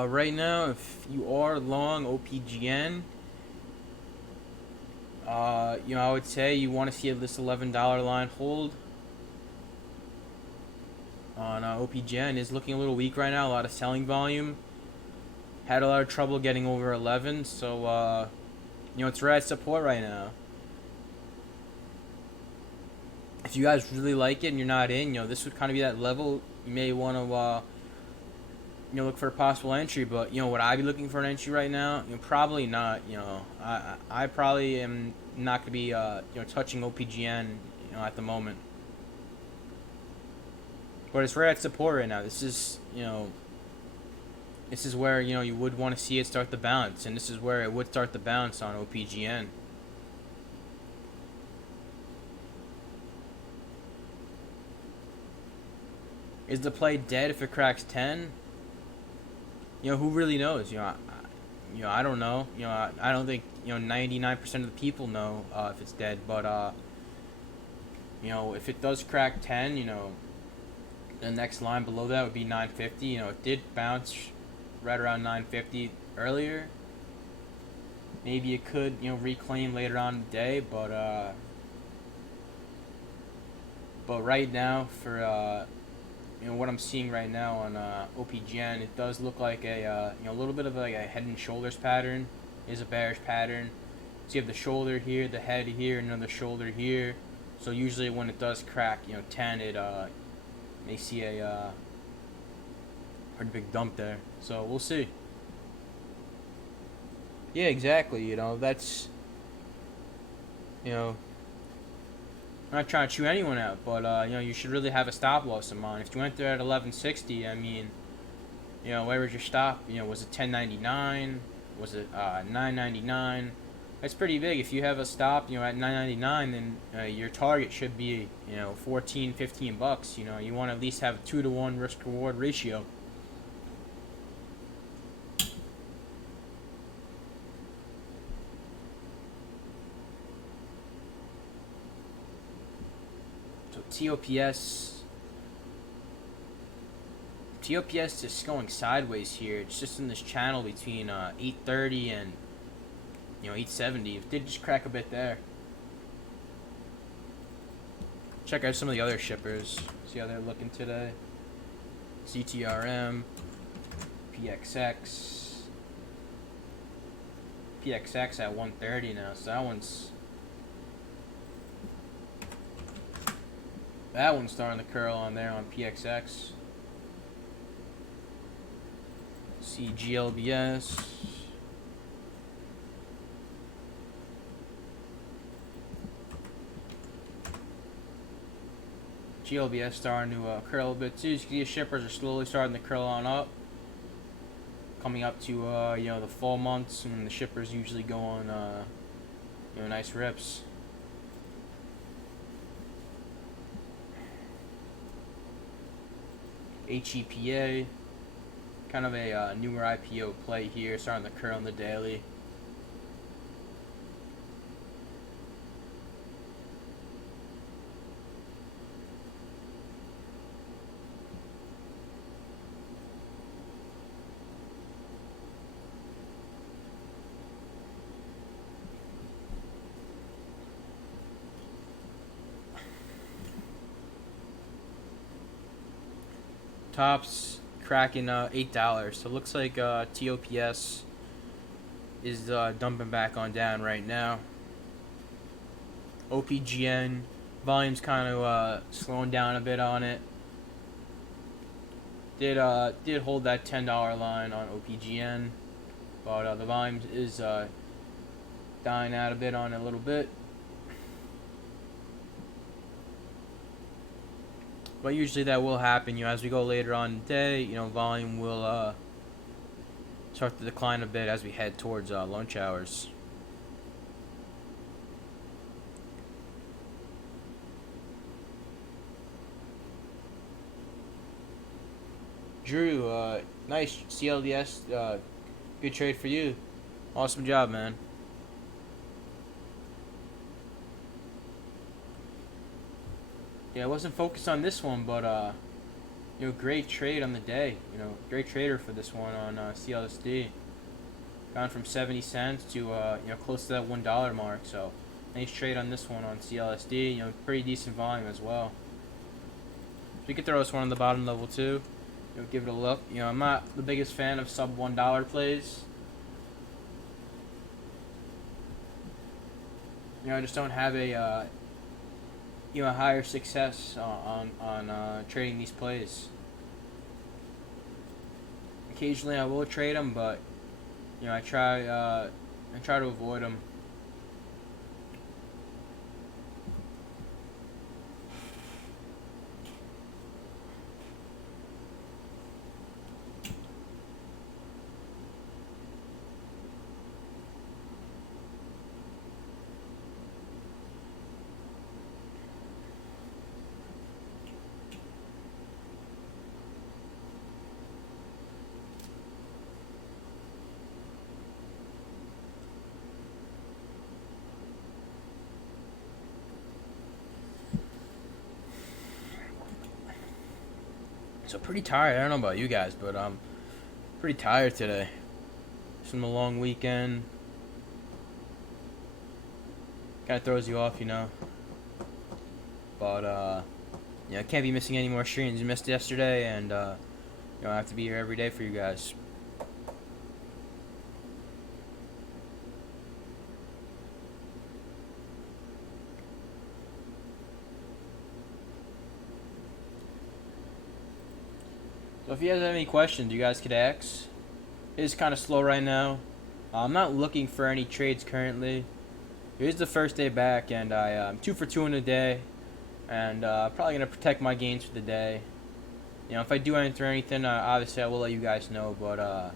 Right now, if you are long OPGN, I would say you want to see this $11 line hold on OPGN. Is looking a little weak right now. A lot of selling volume. Had a lot of trouble getting over 11, so it's right at support right now. If you guys really like it and you're not in, this would kind of be that level you may want to look for a possible entry. But would I be looking for an entry right now? Probably not. I probably am not going to be touching OPGN at the moment. But it's right at support right now. This is where you would want to see it start the bounce, and this is where it would start the bounce on OPGN. Is the play dead if it cracks 10? Who really knows? I don't know. I don't think 99% of the people know if it's dead. But if it does crack 10, the next line below that would be 950. It did bounce right around 950 earlier. maybe it could, reclaim later on in the day, but right now for what I'm seeing right now on OPGN, it does look like a little bit of like a head and shoulders pattern. Is a bearish pattern. So you have the shoulder here, the head here, another shoulder here. So usually when it does crack, 10, it may see a pretty big dump there. So we'll see. Yeah, exactly. That's I'm not trying to chew anyone out, but you should really have a stop loss in mind. If you went there at 1160, I mean, where was your stop? Was it 1099? Was it 999? That's pretty big. If you have a stop, at 999, then your target should be, 14, 15 bucks. You want to at least have a 2-to-1 risk reward ratio. So TOPS is going sideways here. It's just in this channel between 830 and 870. It did just crack a bit there. Check out some of the other shippers. See how they're looking today. CTRM, PXX. PXX at 130 now, so that one's starting to curl on there on PXX. CGLBS. GLBS starting to curl a bit too. You can see shippers are slowly starting to curl on up. Coming up to the fall months, and the shippers usually go on nice rips. HEPA, kind of a newer IPO play here, starting to curl on the daily. Tops cracking $8, so it looks like TOPS is dumping back on down right now. OPGN volume's kind of slowing down a bit on it. Did hold that $10 line on OPGN, but the volume is dying out a bit on it a little bit. But usually that will happen. As we go later on in the day, volume will start to decline a bit as we head towards lunch hours. Drew, nice CLDS, good trade for you. Awesome job, man. Yeah, I wasn't focused on this one, but great trade on the day. Great trader for this one on CLSD. Gone from 70 cents to close to that $1 mark. So nice trade on this one on CLSD. Pretty decent volume as well. So we could throw this one on the bottom level too. Give it a look. I'm not the biggest fan of sub $1 plays. I just don't have a higher success on trading these plays. Occasionally I will trade them, but I try to avoid them. So pretty tired. I don't know about you guys, but I'm pretty tired today. From the long weekend. Kind of throws you off, you know. But I can't be missing any more streams. You missed yesterday, and I have to be here every day for you guys. So if you guys have any questions, you guys could ask. It is kind of slow right now. I'm not looking for any trades currently. It is the first day back, and I'm 2 for 2 in a day, and probably gonna protect my gains for the day. If I do enter anything, obviously I will let you guys know. But I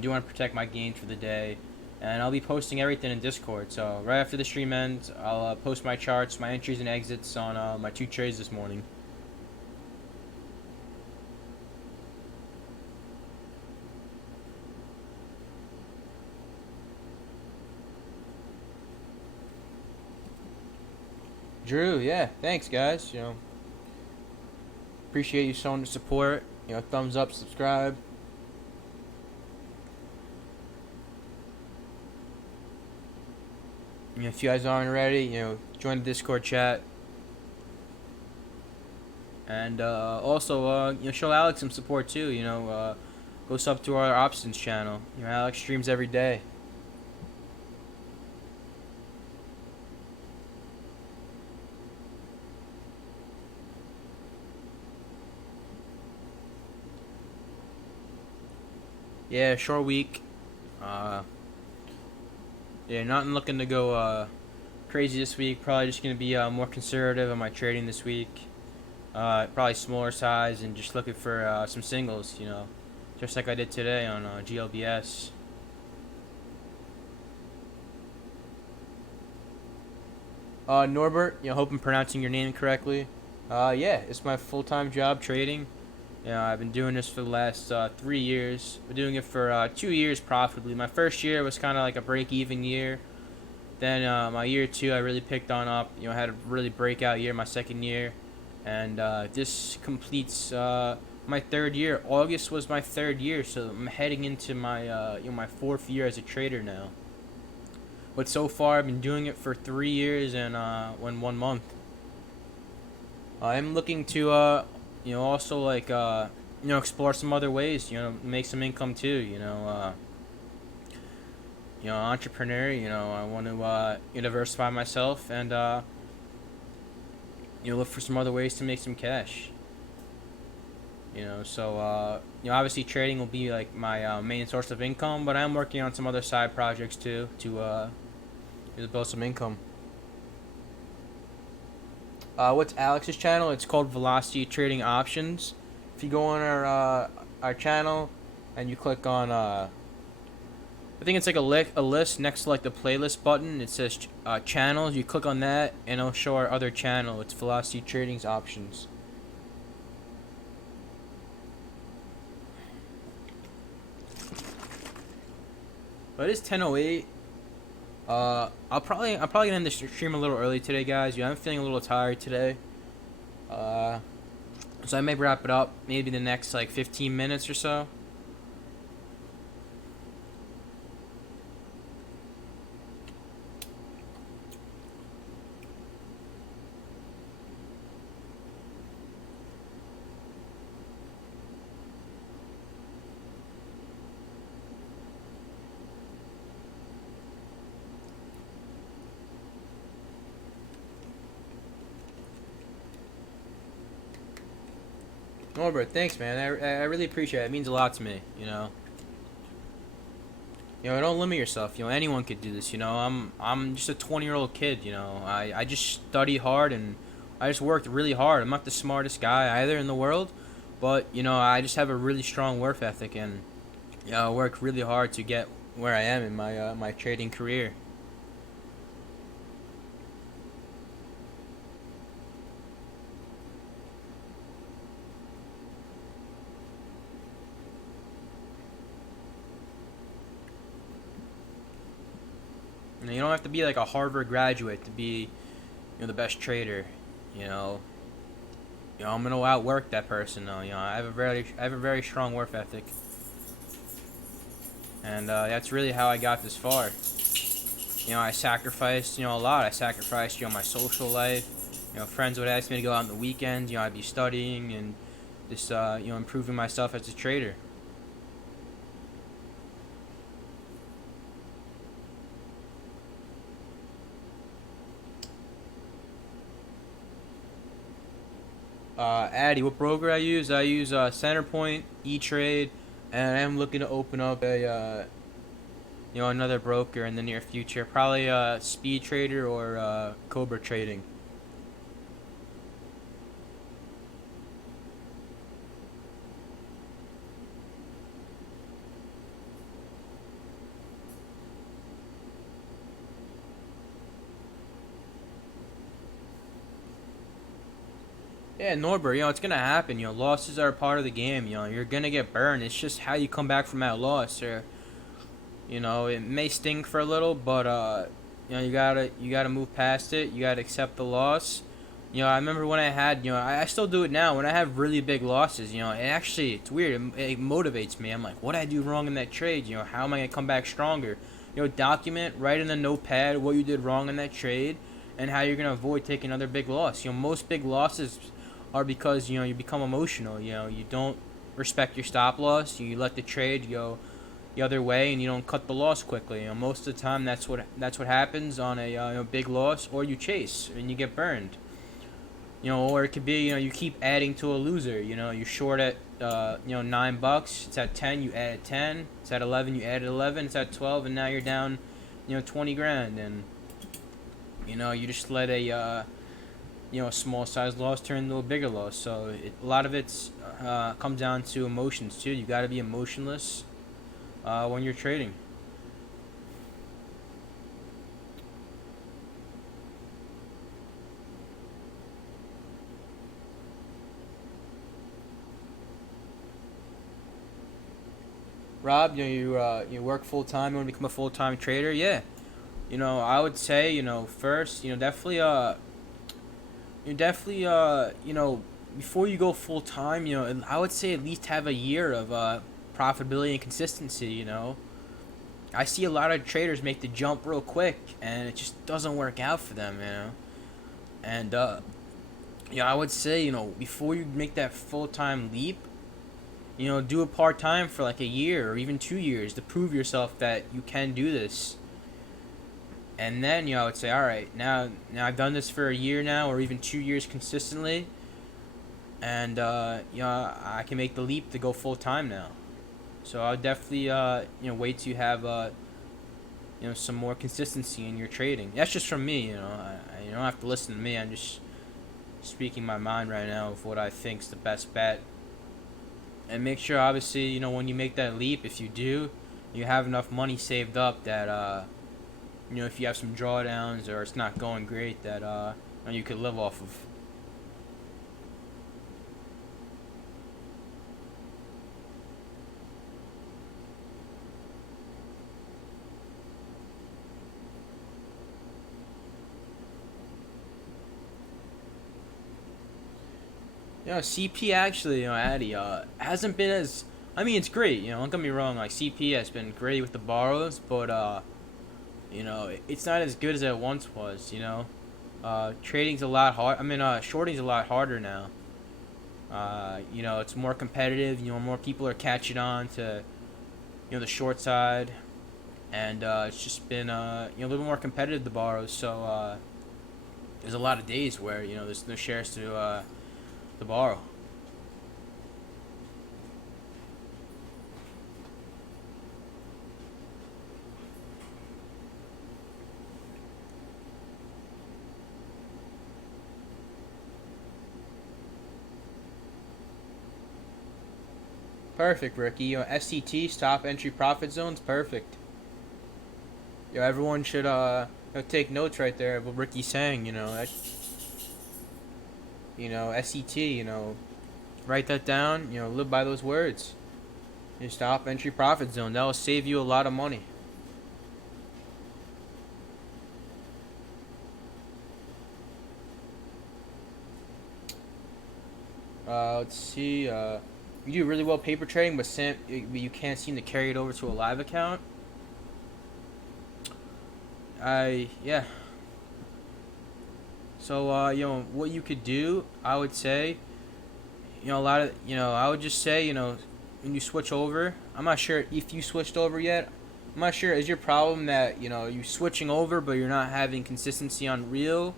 do want to protect my gains for the day, and I'll be posting everything in Discord. So right after the stream ends, I'll post my charts, my entries and exits on my 2 trades this morning. Drew, yeah, thanks guys. Appreciate you showing the support. Thumbs up, subscribe. If you guys aren't already, join the Discord chat. And also, show Alex some support too. Go sub to our options channel. Alex streams every day. Yeah, short week. Yeah, not looking to go crazy this week. Probably just gonna be more conservative on my trading this week. Probably smaller size and just looking for some singles. Just like I did today on GLBS. Norbert, hope I'm pronouncing your name correctly. Yeah, it's my full-time job trading. I've been doing this for the last 3 years. I've been doing it for 2 years profitably. My first year was kind of like a break-even year. Then my year 2, I really picked on up. I had a really breakout year my second year. And this completes my 3rd year. August was my 3rd year, so I'm heading into my my 4th year as a trader now. But so far, I've been doing it for 3 years and 1 month. I'm looking to also like explore some other ways, make some income too, entrepreneur, I want to diversify myself and look for some other ways to make some cash. So obviously trading will be like my main source of income, but I'm working on some other side projects too to build some income. What's Alex's channel? It's called Velocity Trading Options. If you go on our channel and you click on I think it's like a list next to like the playlist button. It says channels. You click on that and it'll show our other channel. It's Velocity Trading's Options. But it is 10:08. I'm probably gonna end the stream a little early today, guys. I'm feeling a little tired today. So I may wrap it up maybe the next like 15 minutes or so. Norbert, thanks, man. I really appreciate it. It means a lot to me. Don't limit yourself. Anyone could do this. I'm just a 20-year-old kid. I just study hard and I just worked really hard. I'm not the smartest guy either in the world, but I just have a really strong work ethic and I work really hard to get where I am in my trading career. You don't have to be like a Harvard graduate to be, the best trader. I'm gonna outwork that person though. I have a very strong work ethic, and that's really how I got this far. I sacrificed, a lot. I sacrificed, my social life. Friends would ask me to go out on the weekends. I'd be studying and just, improving myself as a trader. Addy, what broker I use? I use Centerpoint, E-Trade, and I'm looking to open up a, another broker in the near future. Probably Speed Trader or Cobra Trading. Yeah, Norbert, it's gonna happen. Losses are a part of the game. You're gonna get burned. It's just how you come back from that loss. Or, it may sting for a little, but you gotta move past it. You gotta accept the loss. I remember when I had, I still do it now. When I have really big losses, it's weird. It motivates me. I'm like, what did I do wrong in that trade? How am I gonna come back stronger? Document, write in a notepad what you did wrong in that trade, and how you're gonna avoid taking another big loss. Most big losses are because you become emotional. You don't respect your stop loss. You let the trade go the other way, and you don't cut the loss quickly. Most of the time that's what happens on a big loss, or you chase and you get burned. Or it could be you keep adding to a loser. You're short at $9. It's at 10, you add 10. It's at 11, you added 11. It's at 12, and now you're down 20 grand, and you just let a small size loss turn into a bigger loss. So a lot of it's comes down to emotions too. You got to be emotionless when you're trading. Rob, you work full time. You want to become a full time trader? Yeah. I would say first definitely before you go full time, I would say at least have a year of profitability and consistency. I see a lot of traders make the jump real quick, and it just doesn't work out for them. And I would say before you make that full time leap, do it part time for like a year or even 2 years to prove yourself that you can do this. And then I would say, all right, now I've done this for a year now, or even 2 years consistently, and I can make the leap to go full time now. So I would definitely wait to have some more consistency in your trading. That's just from me. You don't have to listen to me. I'm just speaking my mind right now of what I think's the best bet. And make sure, obviously, when you make that leap, if you do, you have enough money saved up that if you have some drawdowns or it's not going great, that you could live off of. CP actually, Addy, hasn't been as. I mean, it's great. Don't get me wrong. Like CP has been great with the borrows, but it's not as good as it once was. Trading's a lot hard. I mean, shorting's a lot harder now. It's more competitive. More people are catching on to, the short side, and it's just been a little more competitive to borrow. So there's a lot of days where there's no shares to borrow. Perfect, Ricky. SCT, stop entry profit zones, perfect. Everyone should take notes right there of what Ricky's saying. SCT. Write that down. Live by those words. Stop entry profit zone. That will save you a lot of money. Let's see. You do really well paper trading, but you can't seem to carry it over to a live account. Yeah. So what you could do, I would say, a lot of, I would just say, when you switch over, I'm not sure if you switched over yet. I'm not sure. Is your problem that you switching over, but you're not having consistency on real,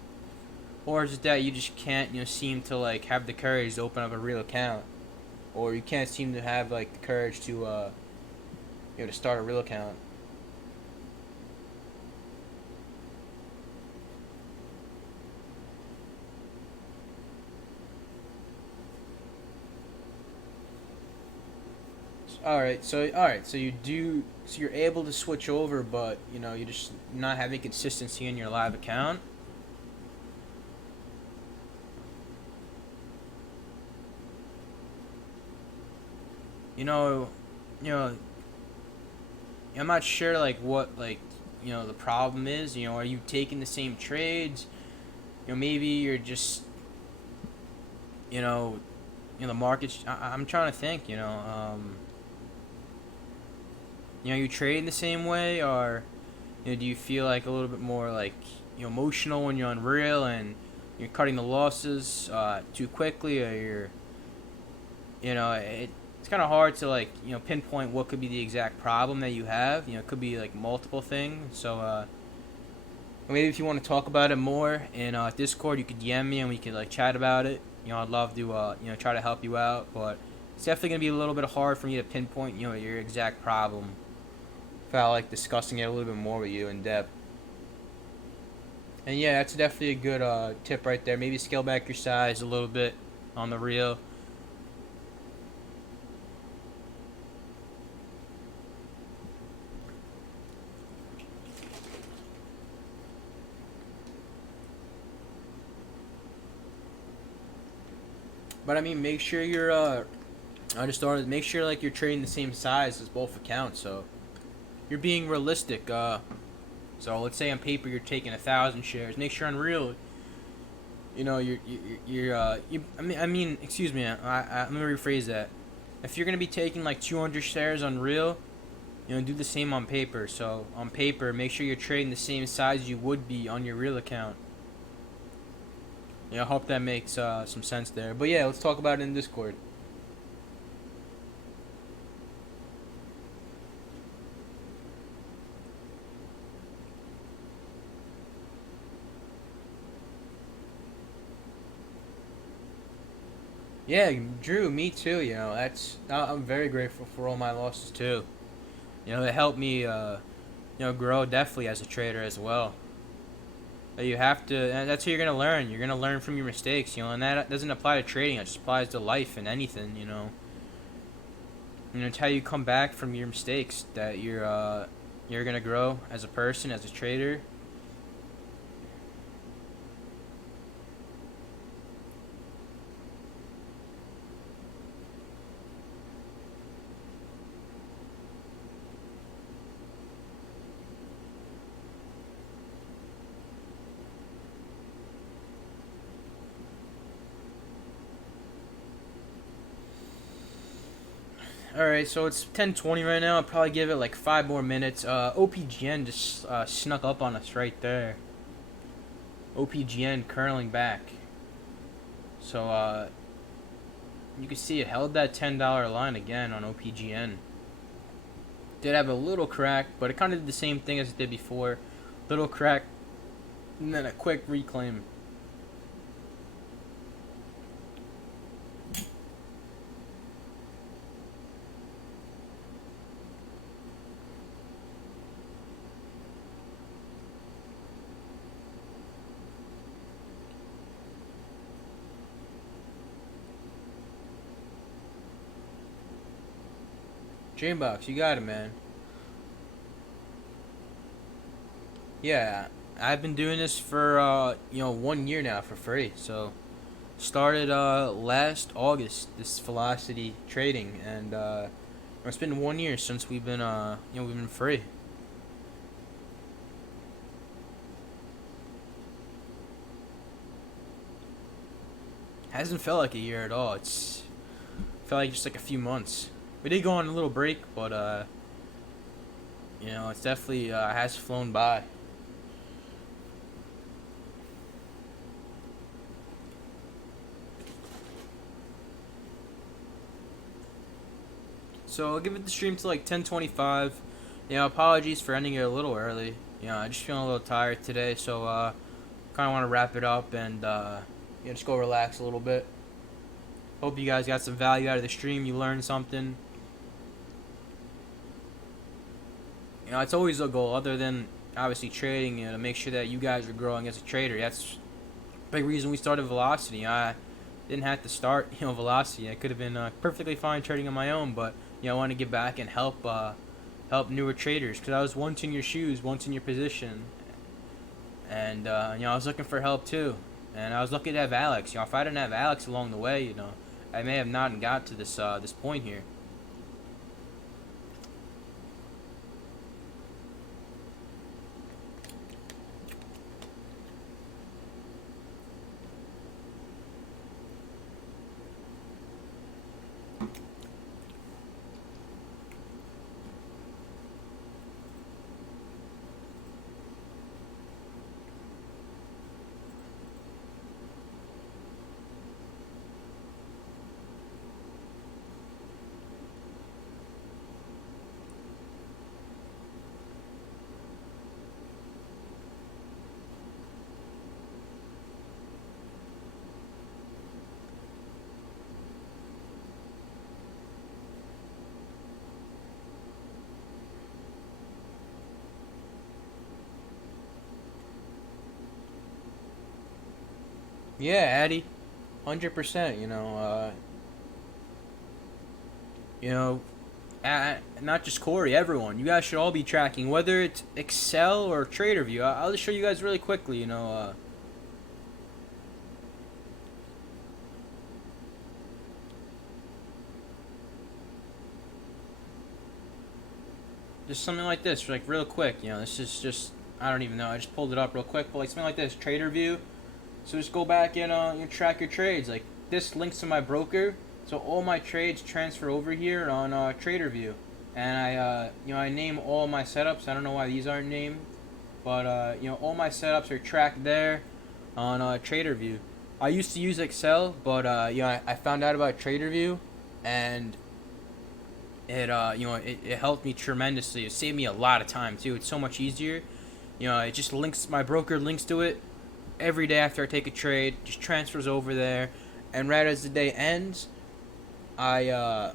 or is it that you just can't seem to like have the courage to open up a real account, or you can't seem to have like the courage to to start a real account? All right, so you're able to switch over, but you're just not having consistency in your live account. You know, you know, I'm not sure like what like the problem is. Are you taking the same trades? Maybe you're just you know, the market's. I'm trying to think. You trading the same way, or do you feel like a little bit more like emotional when you're on real and you're cutting the losses too quickly, or it's kind of hard to like pinpoint what could be the exact problem that you have. It could be like multiple things. So maybe if you want to talk about it more in Discord, you could DM me and we could like chat about it. I'd love to try to help you out, but it's definitely gonna be a little bit hard for me to pinpoint your exact problem without like discussing it a little bit more with you in depth. And yeah, that's definitely a good tip right there. Maybe scale back your size a little bit on the reel. But I mean, make sure you're. I just started. Make sure like you're trading the same size as both accounts, so you're being realistic. So let's say on paper you're taking 1,000 shares. Make sure on real, I mean, excuse me. Let me rephrase that. If you're gonna be taking like 200 shares on real, do the same on paper. So on paper, make sure you're trading the same size you would be on your real account. I hope that makes some sense there. But yeah, let's talk about it in Discord. Yeah, Drew, me too. That's I'm very grateful for all my losses too. It helped me, grow definitely as a trader as well. You have to, and that's how you're gonna learn. You're gonna learn from your mistakes, and that doesn't apply to trading. It just applies to life and anything, it's how you come back from your mistakes that you're gonna grow as a person, as a trader. All right, so it's 10:20 right now. I'll probably give it like 5 more minutes. OPGN just snuck up on us right there. OPGN curling back. So you can see it held that $10 line again on OPGN. Did have a little crack, but it kind of did the same thing as it did before. Little crack, and then a quick reclaim. Dreambox, you got it, man. Yeah, I've been doing this for 1 year now for free. So started last August this velocity trading, and it's been 1 year since we've been free. Hasn't felt like a year at all. It's felt like just like a few months. We did go on a little break, but it's definitely has flown by. So I'll give it the stream to like 10:25. Apologies for ending it a little early. I just feeling a little tired today, so kind of want to wrap it up and just go relax a little bit. Hope you guys got some value out of the stream. You learned something. It's always a goal, other than obviously trading, to make sure that you guys are growing as a trader. That's a big reason we started Velocity. I didn't have to start, Velocity. I could have been perfectly fine trading on my own, but I want to give back and help newer traders, because I was once in your shoes, once in your position, and I was looking for help too. And I was lucky to have Alex. If I didn't have Alex along the way, I may have not got to this point here. Yeah, Addy, 100%. Not just Corey, everyone. You guys should all be tracking, whether it's Excel or TraderView. I'll just show you guys really quickly. Just something like this, like real quick. This is just, I don't even know. I just pulled it up real quick, but like something like this, TraderView. So just go back and track your trades. Like this links to my broker, so all my trades transfer over here on TraderView, and I name all my setups. I don't know why these aren't named, but all my setups are tracked there on TraderView. I used to use Excel, but I found out about TraderView, and it helped me tremendously. It saved me a lot of time too. It's so much easier. It just links, my broker links to it every day after I take a trade, just transfers over there, and right as the day ends, I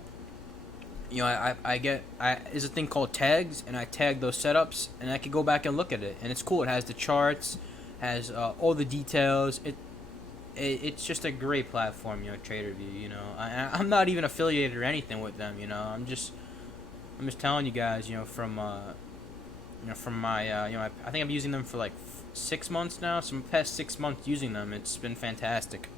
there's a thing called tags, and I tag those setups, and I can go back and look at it, and it's cool. It has the charts, has all the details. It's just a great platform, TraderView. I'm not even affiliated or anything with them. I'm just telling you guys, from my I think I'm using them for like 6 months now. So past 6 months using them, it's been fantastic.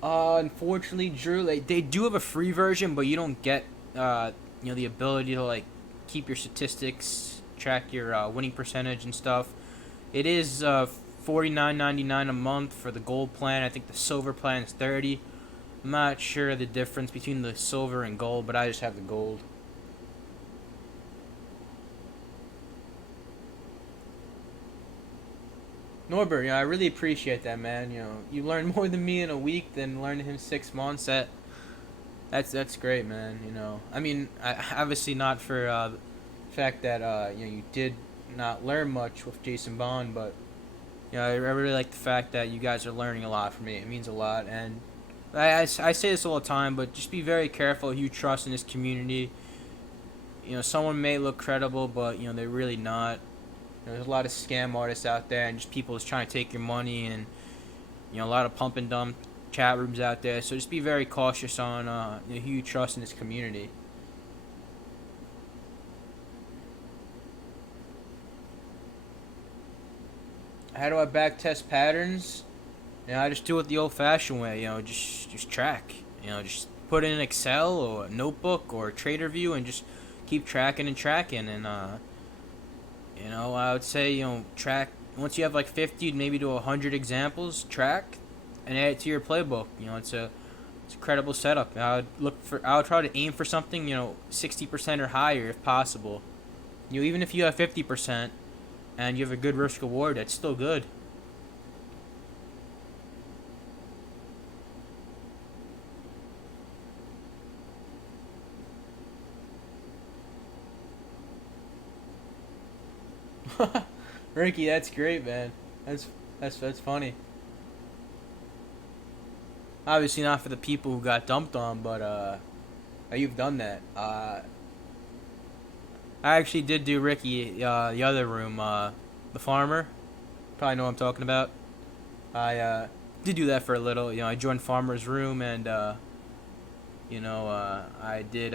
Unfortunately, Drew, they do have a free version, but you don't get the ability to like keep your statistics, track your winning percentage and stuff. It is $49.99 a month for the gold plan. I think the silver plan is $30. I'm not sure the difference between the silver and gold, but I just have the gold. Norbert, I really appreciate that, man. You learned more than me in a week than learning him 6 months. That's great, man. I mean, obviously not for the fact that you did not learn much with Jason Bond, but I really like the fact that you guys are learning a lot from me. It means a lot, and I say this all the time, but just be very careful who you trust in this community. Someone may look credible, but they're really not. There's a lot of scam artists out there, and just people just trying to take your money, and a lot of pump and dump chat rooms out there. So just be very cautious on who you trust in this community. How do I back test patterns? I just do it the old-fashioned way. Just track. Just put in Excel or a notebook or a TraderView and just keep tracking and tracking. And I would say track once you have like 50 maybe to 100 examples. Track and add it to your playbook. It's a credible setup. I would try to aim for something 60% or higher if possible. Even if you have 50% and you have a good risk reward, that's still good. Ricky, that's great, man. That's that's funny. Obviously not for the people who got dumped on, but you've done that. I actually did do Ricky the other room, the farmer. Probably know what I'm talking about. I did do that for a little. I joined Farmer's room and I did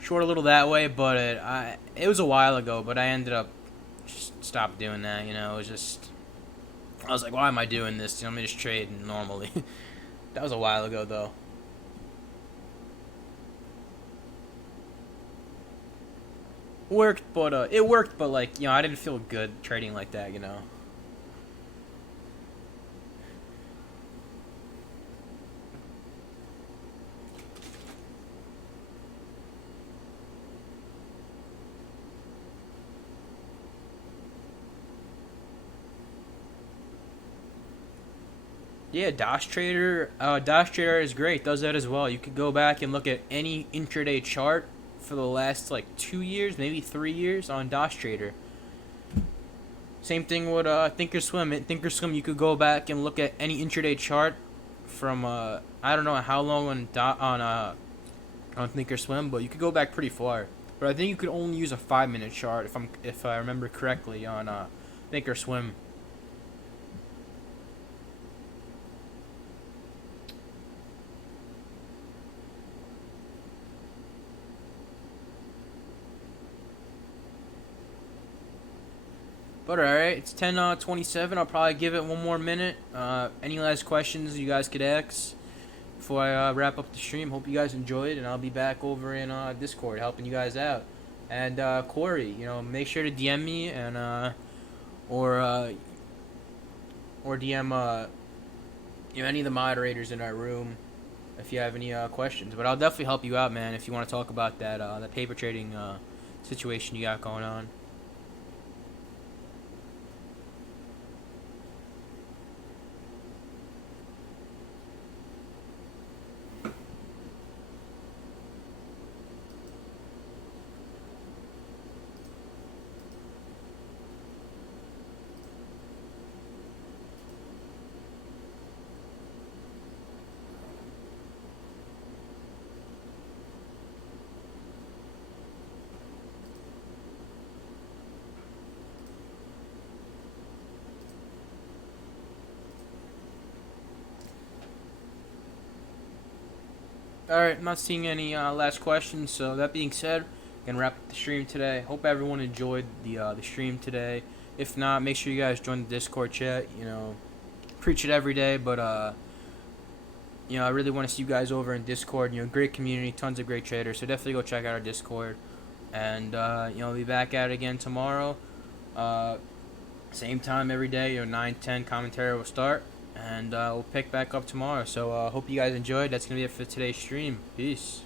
short a little that way, but it was a while ago. But I ended up just stopped doing that. It was just I was like, why am I doing this? Let me just trade normally. That was a while ago though. Worked, but it worked, but like I didn't feel good trading like that. Yeah, Dash Trader is great. Does that as well. You could go back and look at any intraday chart for the last like 2 years, maybe 3 years on Dash Trader. Same thing with Thinkorswim. At Thinkorswim, you could go back and look at any intraday chart from I don't know how long on Thinkorswim, but you could go back pretty far. But I think you could only use a 5 minute chart if I remember correctly on Thinkorswim. But alright, it's 10:27. I'll probably give it one more minute. Any last questions you guys could ask before I wrap up the stream? Hope you guys enjoyed, and I'll be back over in Discord helping you guys out. And Corey, make sure to DM me and or DM any of the moderators in our room if you have any questions. But I'll definitely help you out, man. If you want to talk about that paper trading situation you got going on. Alright, I'm not seeing any last questions, so that being said, I'm going to wrap up the stream today. Hope everyone enjoyed the stream today. If not, make sure you guys join the Discord chat. Preach it every day, but I really want to see you guys over in Discord. Great community, tons of great traders, so definitely go check out our Discord. And, we'll be back at it again tomorrow. Same time every day, 9-10 commentary will start. And we'll pick back up tomorrow. So hope you guys enjoyed. That's going to be it for today's stream. Peace.